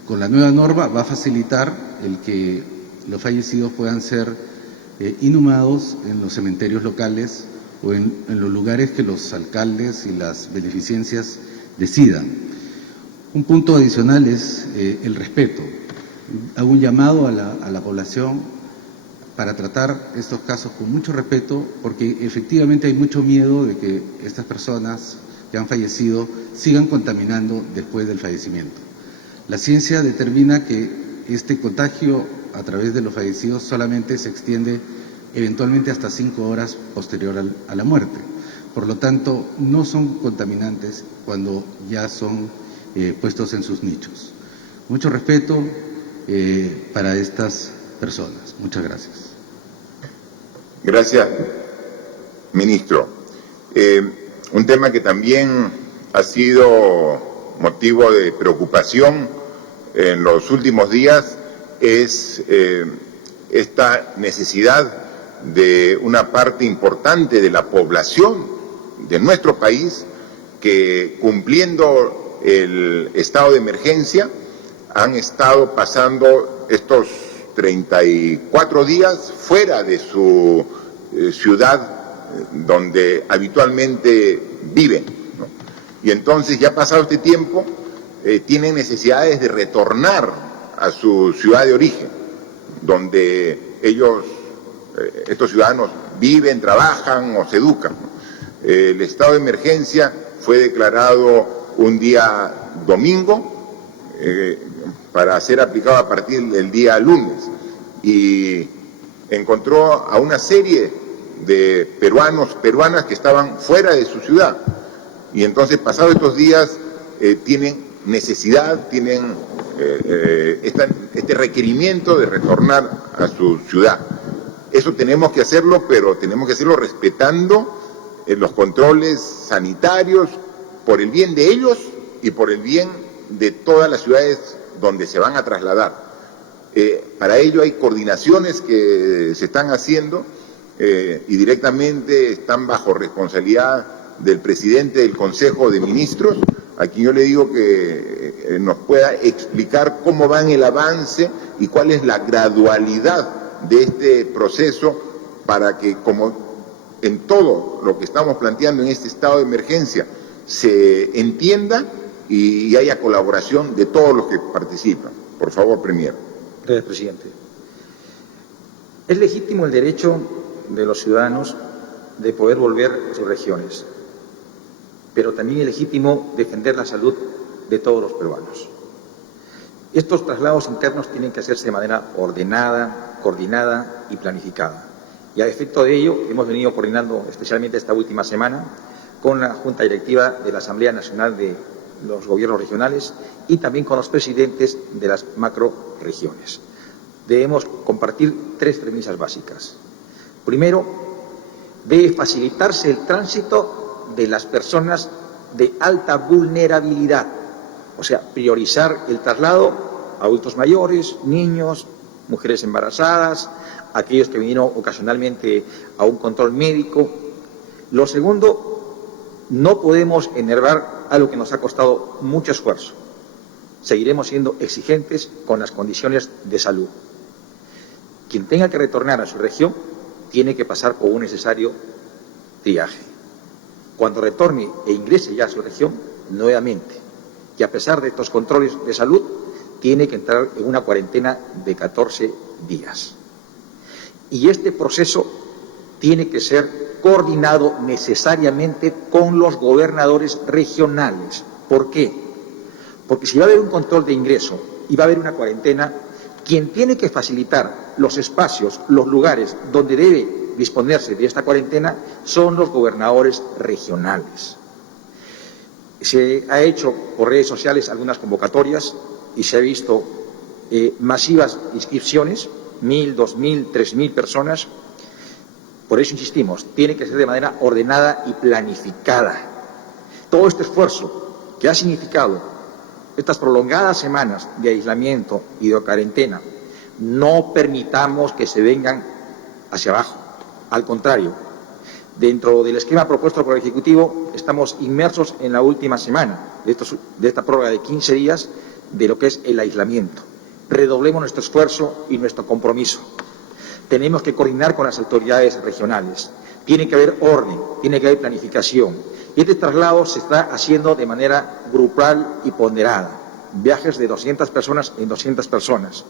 con la nueva norma, va a facilitar el que los fallecidos puedan ser inhumados en los cementerios locales o en los lugares que los alcaldes y las beneficencias decidan. Un punto adicional es el respeto. Hago un llamado a la población para tratar estos casos con mucho respeto, porque efectivamente hay mucho miedo de que estas personas que han fallecido sigan contaminando después del fallecimiento. La ciencia determina que este contagio a través de los fallecidos solamente se extiende eventualmente hasta 5 horas posterior a la muerte. Por lo tanto, no son contaminantes cuando ya son puestos en sus nichos. Mucho respeto para estas personas. Muchas gracias. Gracias, ministro. Un tema que también ha sido motivo de preocupación en los últimos días es esta necesidad de una parte importante de la población de nuestro país que, cumpliendo el estado de emergencia, han estado pasando estos 34 días fuera de su ciudad donde habitualmente viven, ¿no? Y entonces, ya pasado este tiempo, tienen necesidades de retornar a su ciudad de origen, donde ellos, estos ciudadanos, viven, trabajan o se educan. El estado de emergencia fue declarado un día domingo para ser aplicado a partir del día lunes, y encontró a una serie de peruanas que estaban fuera de su ciudad, y entonces, pasados estos días, tienen necesidad, tienen este requerimiento de retornar a su ciudad. Eso tenemos que hacerlo, pero tenemos que hacerlo respetando los controles sanitarios, por el bien de ellos y por el bien de todas las ciudades donde se van a trasladar. Para ello hay coordinaciones que se están haciendo y directamente están bajo responsabilidad del presidente del Consejo de Ministros, a quien yo le digo que nos pueda explicar cómo va en el avance y cuál es la gradualidad de este proceso, para que, como en todo lo que estamos planteando en este estado de emergencia, se entienda y haya colaboración de todos los que participan. Por favor, Premier. Gracias, presidente. Es legítimo el derecho de los ciudadanos de poder volver a sus regiones, pero también es legítimo defender la salud de todos los peruanos. Estos traslados internos tienen que hacerse de manera ordenada, coordinada y planificada. Y a efecto de ello, hemos venido coordinando especialmente esta última semana con la Junta Directiva de la Asamblea Nacional de los Gobiernos Regionales y también con los presidentes de las macroregiones. Debemos compartir 3 premisas básicas. Primero, debe facilitarse el tránsito de las personas de alta vulnerabilidad, o sea, priorizar el traslado a adultos mayores, niños, mujeres embarazadas, aquellos que vinieron ocasionalmente a un control médico. Lo segundo, no podemos enervar algo que nos ha costado mucho esfuerzo. Seguiremos siendo exigentes con las condiciones de salud. Quien tenga que retornar a su región tiene que pasar por un necesario triaje. Cuando retorne e ingrese ya a su región, nuevamente, y a pesar de estos controles de salud, tiene que entrar en una cuarentena de 14 días. Y este proceso tiene que ser coordinado necesariamente con los gobernadores regionales. ¿Por qué? Porque si va a haber un control de ingreso y va a haber una cuarentena, quien tiene que facilitar los espacios, los lugares donde debe disponerse de esta cuarentena son los gobernadores regionales. Se ha hecho por redes sociales algunas convocatorias y se ha visto masivas inscripciones, 1.000, 2.000, 3.000 personas. Por eso insistimos, tiene que ser de manera ordenada y planificada. Todo este esfuerzo que ha significado estas prolongadas semanas de aislamiento y de cuarentena, no permitamos que se vengan hacia abajo. Al contrario, dentro del esquema propuesto por el Ejecutivo, estamos inmersos en la última semana de esta prórroga de 15 días de lo que es el aislamiento. Redoblemos nuestro esfuerzo y nuestro compromiso. Tenemos que coordinar con las autoridades regionales. Tiene que haber orden, tiene que haber planificación. Y este traslado se está haciendo de manera grupal y ponderada. Viajes de 200 personas en 200 personas.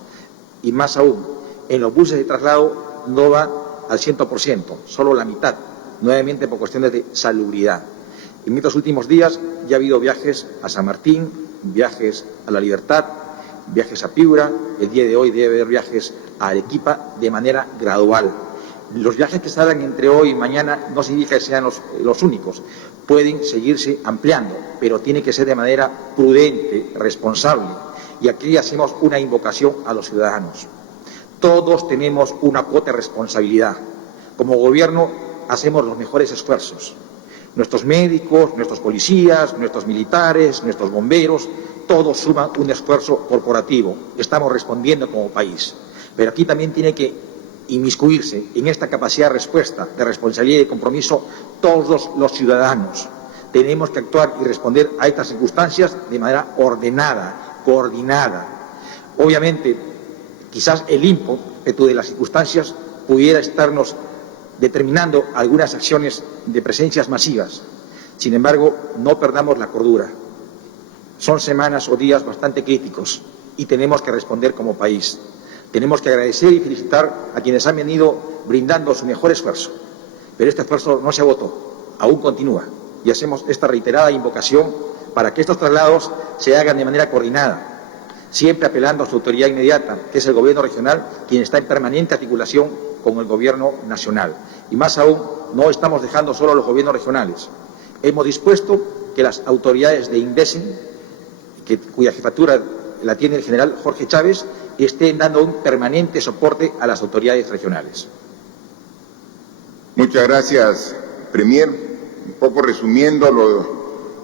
Y más aún, en los buses de traslado no va al 100%, solo la mitad, nuevamente por cuestiones de salubridad. En estos últimos días ya ha habido viajes a San Martín, viajes a La Libertad, viajes a Piura, el día de hoy debe haber viajes a Arequipa de manera gradual. Los viajes que salgan entre hoy y mañana no significa que sean los únicos, pueden seguirse ampliando, pero tiene que ser de manera prudente, responsable. Y aquí hacemos una invocación a los ciudadanos. Todos tenemos una cuota de responsabilidad. Como gobierno hacemos los mejores esfuerzos. Nuestros médicos, nuestros policías, nuestros militares, nuestros bomberos, todos suman un esfuerzo corporativo. Estamos respondiendo como país. Pero aquí también tiene que inmiscuirse en esta capacidad de respuesta, de responsabilidad y de compromiso todos los ciudadanos. Tenemos que actuar y responder a estas circunstancias de manera ordenada, coordinada. Obviamente, quizás el ímpetu de las circunstancias pudiera estarnos determinando algunas acciones de presencias masivas. Sin embargo, no perdamos la cordura. Son semanas o días bastante críticos y tenemos que responder como país. Tenemos que agradecer y felicitar a quienes han venido brindando su mejor esfuerzo. Pero este esfuerzo no se agotó, aún continúa. Y hacemos esta reiterada invocación para que estos traslados se hagan de manera coordinada, siempre apelando a su autoridad inmediata, que es el gobierno regional, quien está en permanente articulación con el gobierno nacional. Y más aún, no estamos dejando solo a los gobiernos regionales. Hemos dispuesto que las autoridades de INDECEN, cuya jefatura la tiene el general Jorge Chávez, estén dando un permanente soporte a las autoridades regionales. Muchas gracias, Premier. Un poco resumiendo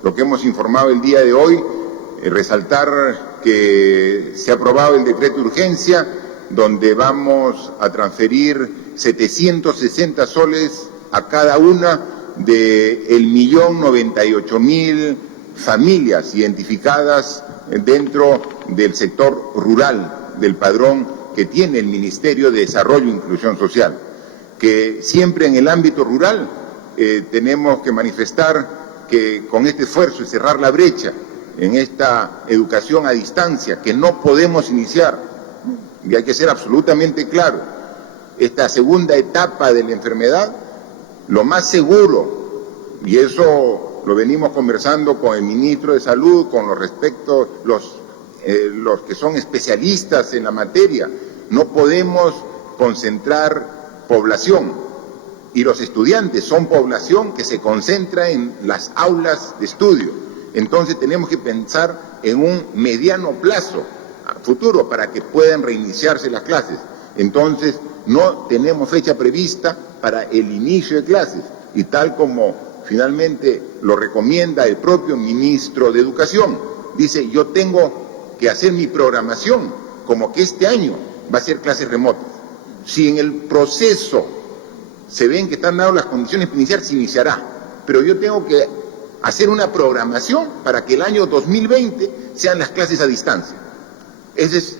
lo que hemos informado el día de hoy, resaltar que se ha aprobado el decreto de urgencia, donde vamos a transferir 760 soles a cada una de 1.098.000 familias identificadas dentro del sector rural del padrón que tiene el Ministerio de Desarrollo e Inclusión Social, que siempre en el ámbito rural tenemos que manifestar que con este esfuerzo de cerrar la brecha en esta educación a distancia que no podemos iniciar, y hay que ser absolutamente claro, esta segunda etapa de la enfermedad, lo más seguro, y eso lo venimos conversando con el ministro de Salud, con los que son especialistas en la materia, no podemos concentrar población, y los estudiantes son población que se concentra en las aulas de estudio. Entonces tenemos que pensar en un mediano plazo futuro para que puedan reiniciarse las clases. Entonces no tenemos fecha prevista para el inicio de clases, y tal como finalmente lo recomienda el propio ministro de Educación, dice: yo tengo que hacer mi programación como que este año va a ser clases remotas. Si en el proceso se ven que están dadas las condiciones para iniciar, se iniciará, pero yo tengo que hacer una programación para que el año 2020 sean las clases a distancia. Ese es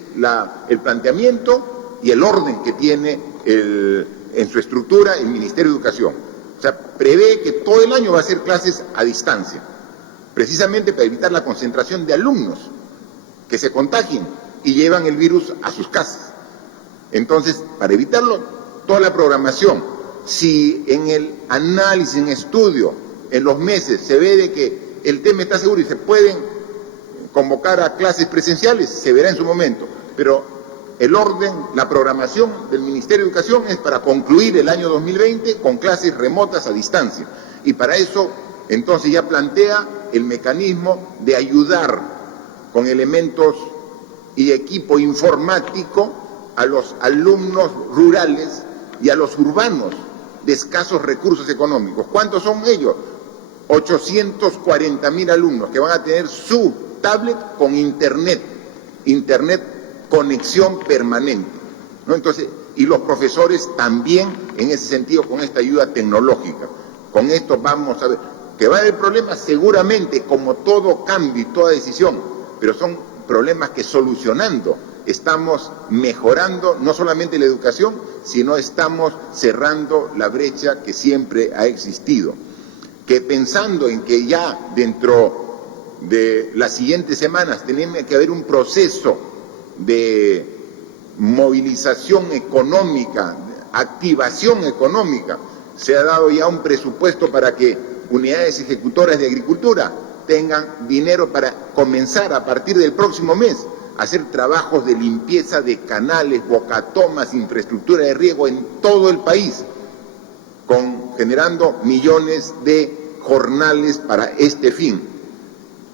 el planteamiento y el orden que tiene en su estructura el Ministerio de Educación. O sea, prevé que todo el año va a ser clases a distancia, precisamente para evitar la concentración de alumnos que se contagien y llevan el virus a sus casas. Entonces, para evitarlo, toda la programación, si en el análisis, en estudio, en los meses se ve de que el tema está seguro y se pueden convocar a clases presenciales, se verá en su momento, pero el orden, la programación del Ministerio de Educación es para concluir el año 2020 con clases remotas a distancia. Y para eso, entonces, ya plantea el mecanismo de ayudar con elementos y equipo informático a los alumnos rurales y a los urbanos de escasos recursos económicos. ¿Cuántos son ellos? 840.000 alumnos que van a tener su tablet con internet conexión permanente, ¿no? Entonces, y los profesores también en ese sentido con esta ayuda tecnológica. Con esto vamos a ver, que va a haber problemas seguramente como todo cambio y toda decisión, pero son problemas que solucionando estamos mejorando no solamente la educación, sino estamos cerrando la brecha que siempre ha existido. Que pensando en que ya dentro de las siguientes semanas tenemos que haber un proceso de movilización económica, activación económica, se ha dado ya un presupuesto para que unidades ejecutoras de agricultura tengan dinero para comenzar a partir del próximo mes a hacer trabajos de limpieza de canales, bocatomas, infraestructura de riego en todo el país, generando millones de jornales para este fin.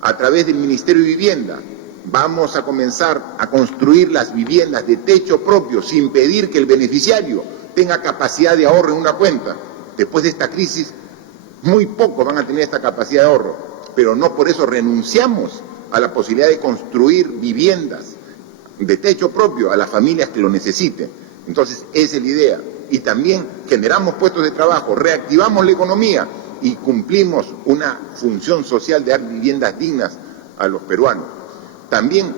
A través del Ministerio de Vivienda vamos a comenzar a construir las viviendas de techo propio sin pedir que el beneficiario tenga capacidad de ahorro en una cuenta. Después de esta crisis, muy pocos van a tener esta capacidad de ahorro, pero no por eso renunciamos a la posibilidad de construir viviendas de techo propio a las familias que lo necesiten. Entonces, esa es la idea. Y también generamos puestos de trabajo, reactivamos la economía y cumplimos una función social de dar viviendas dignas a los peruanos. También,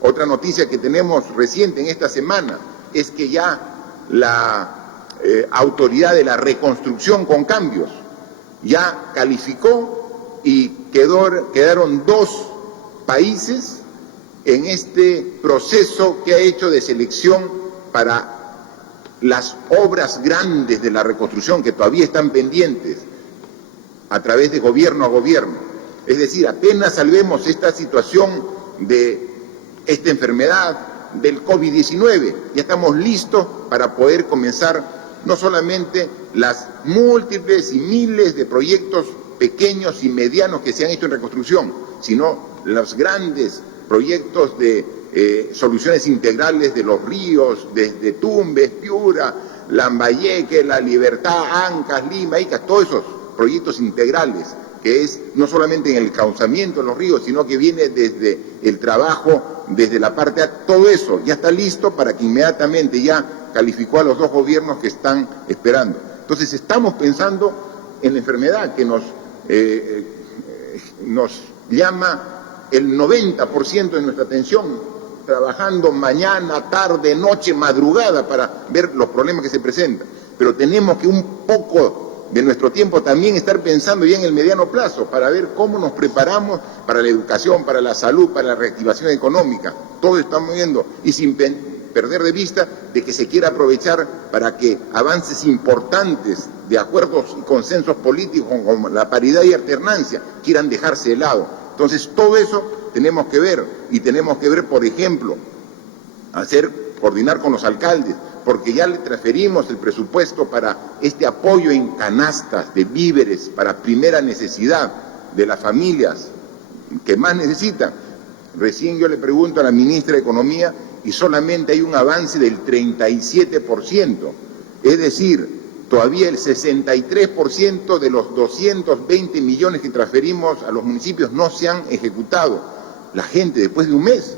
otra noticia que tenemos reciente en esta semana es que ya la autoridad de la reconstrucción con cambios ya calificó y quedaron 2 países en este proceso que ha hecho de selección para las obras grandes de la reconstrucción que todavía están pendientes a través de gobierno a gobierno. Es decir, apenas salvemos esta situación de esta enfermedad del COVID-19, ya estamos listos para poder comenzar no solamente las múltiples y miles de proyectos pequeños y medianos que se han hecho en reconstrucción, sino los grandes proyectos de soluciones integrales de los ríos, desde Tumbes, Piura, Lambayeque, La Libertad, Ancas, Lima, Ica, todos esos proyectos integrales, que es no solamente en el cauzamiento de los ríos, sino que viene desde el trabajo, desde la parte, todo eso ya está listo para que inmediatamente ya calificó a los 2 gobiernos que están esperando. Entonces estamos pensando en la enfermedad que nos llama el 90% de nuestra atención, trabajando mañana, tarde, noche, madrugada para ver los problemas que se presentan. Pero tenemos que un poco de nuestro tiempo también estar pensando ya en el mediano plazo para ver cómo nos preparamos para la educación, para la salud, para la reactivación económica. Todo estamos viendo y sin perder de vista de que se quiera aprovechar para que avances importantes de acuerdos y consensos políticos como la paridad y alternancia quieran dejarse de lado. Entonces todo eso tenemos que ver y tenemos que ver, por ejemplo, coordinar con los alcaldes, porque ya le transferimos el presupuesto para este apoyo en canastas de víveres para primera necesidad de las familias que más necesitan. Recién yo le pregunto a la ministra de Economía y solamente hay un avance del 37%, es decir, todavía el 63% de los 220 millones que transferimos a los municipios no se han ejecutado. La gente después de un mes,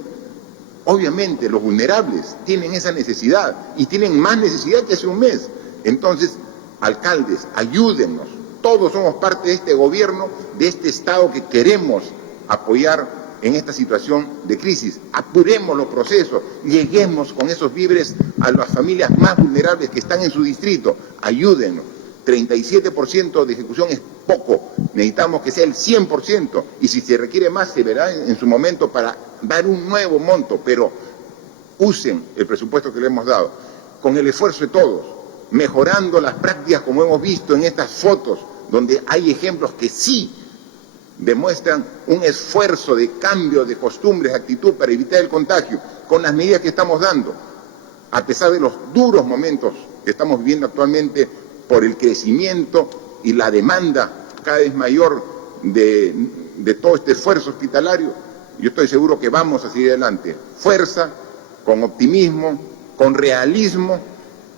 obviamente los vulnerables tienen esa necesidad y tienen más necesidad que hace un mes. Entonces, alcaldes, ayúdennos. Todos somos parte de este gobierno, de este Estado que queremos apoyar en esta situación de crisis. Apuremos los procesos, lleguemos con esos víveres a las familias más vulnerables que están en su distrito. Ayúdennos. 37% de ejecución es poco, necesitamos que sea el 100% y si se requiere más se verá en su momento para dar un nuevo monto, pero usen el presupuesto que le hemos dado con el esfuerzo de todos, mejorando las prácticas como hemos visto en estas fotos, donde hay ejemplos que sí demuestran un esfuerzo de cambio de costumbres, de actitud para evitar el contagio, con las medidas que estamos dando, a pesar de los duros momentos que estamos viviendo actualmente por el crecimiento y la demanda cada vez mayor de todo este esfuerzo hospitalario, yo estoy seguro que vamos a seguir adelante. Fuerza, con optimismo, con realismo,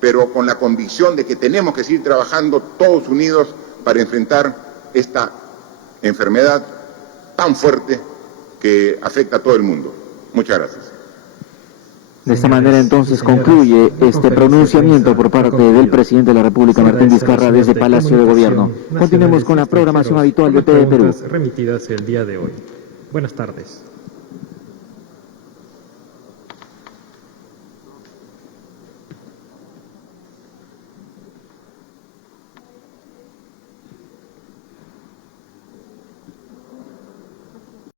pero con la convicción de que tenemos que seguir trabajando todos unidos para enfrentar esta enfermedad tan fuerte que afecta a todo el mundo. Muchas gracias. De esta manera entonces concluye este pronunciamiento por parte del presidente de la República, Martín Vizcarra, desde Palacio de Gobierno. Continuemos con la programación habitual de TV Perú. Remitidas el día de hoy. Buenas tardes.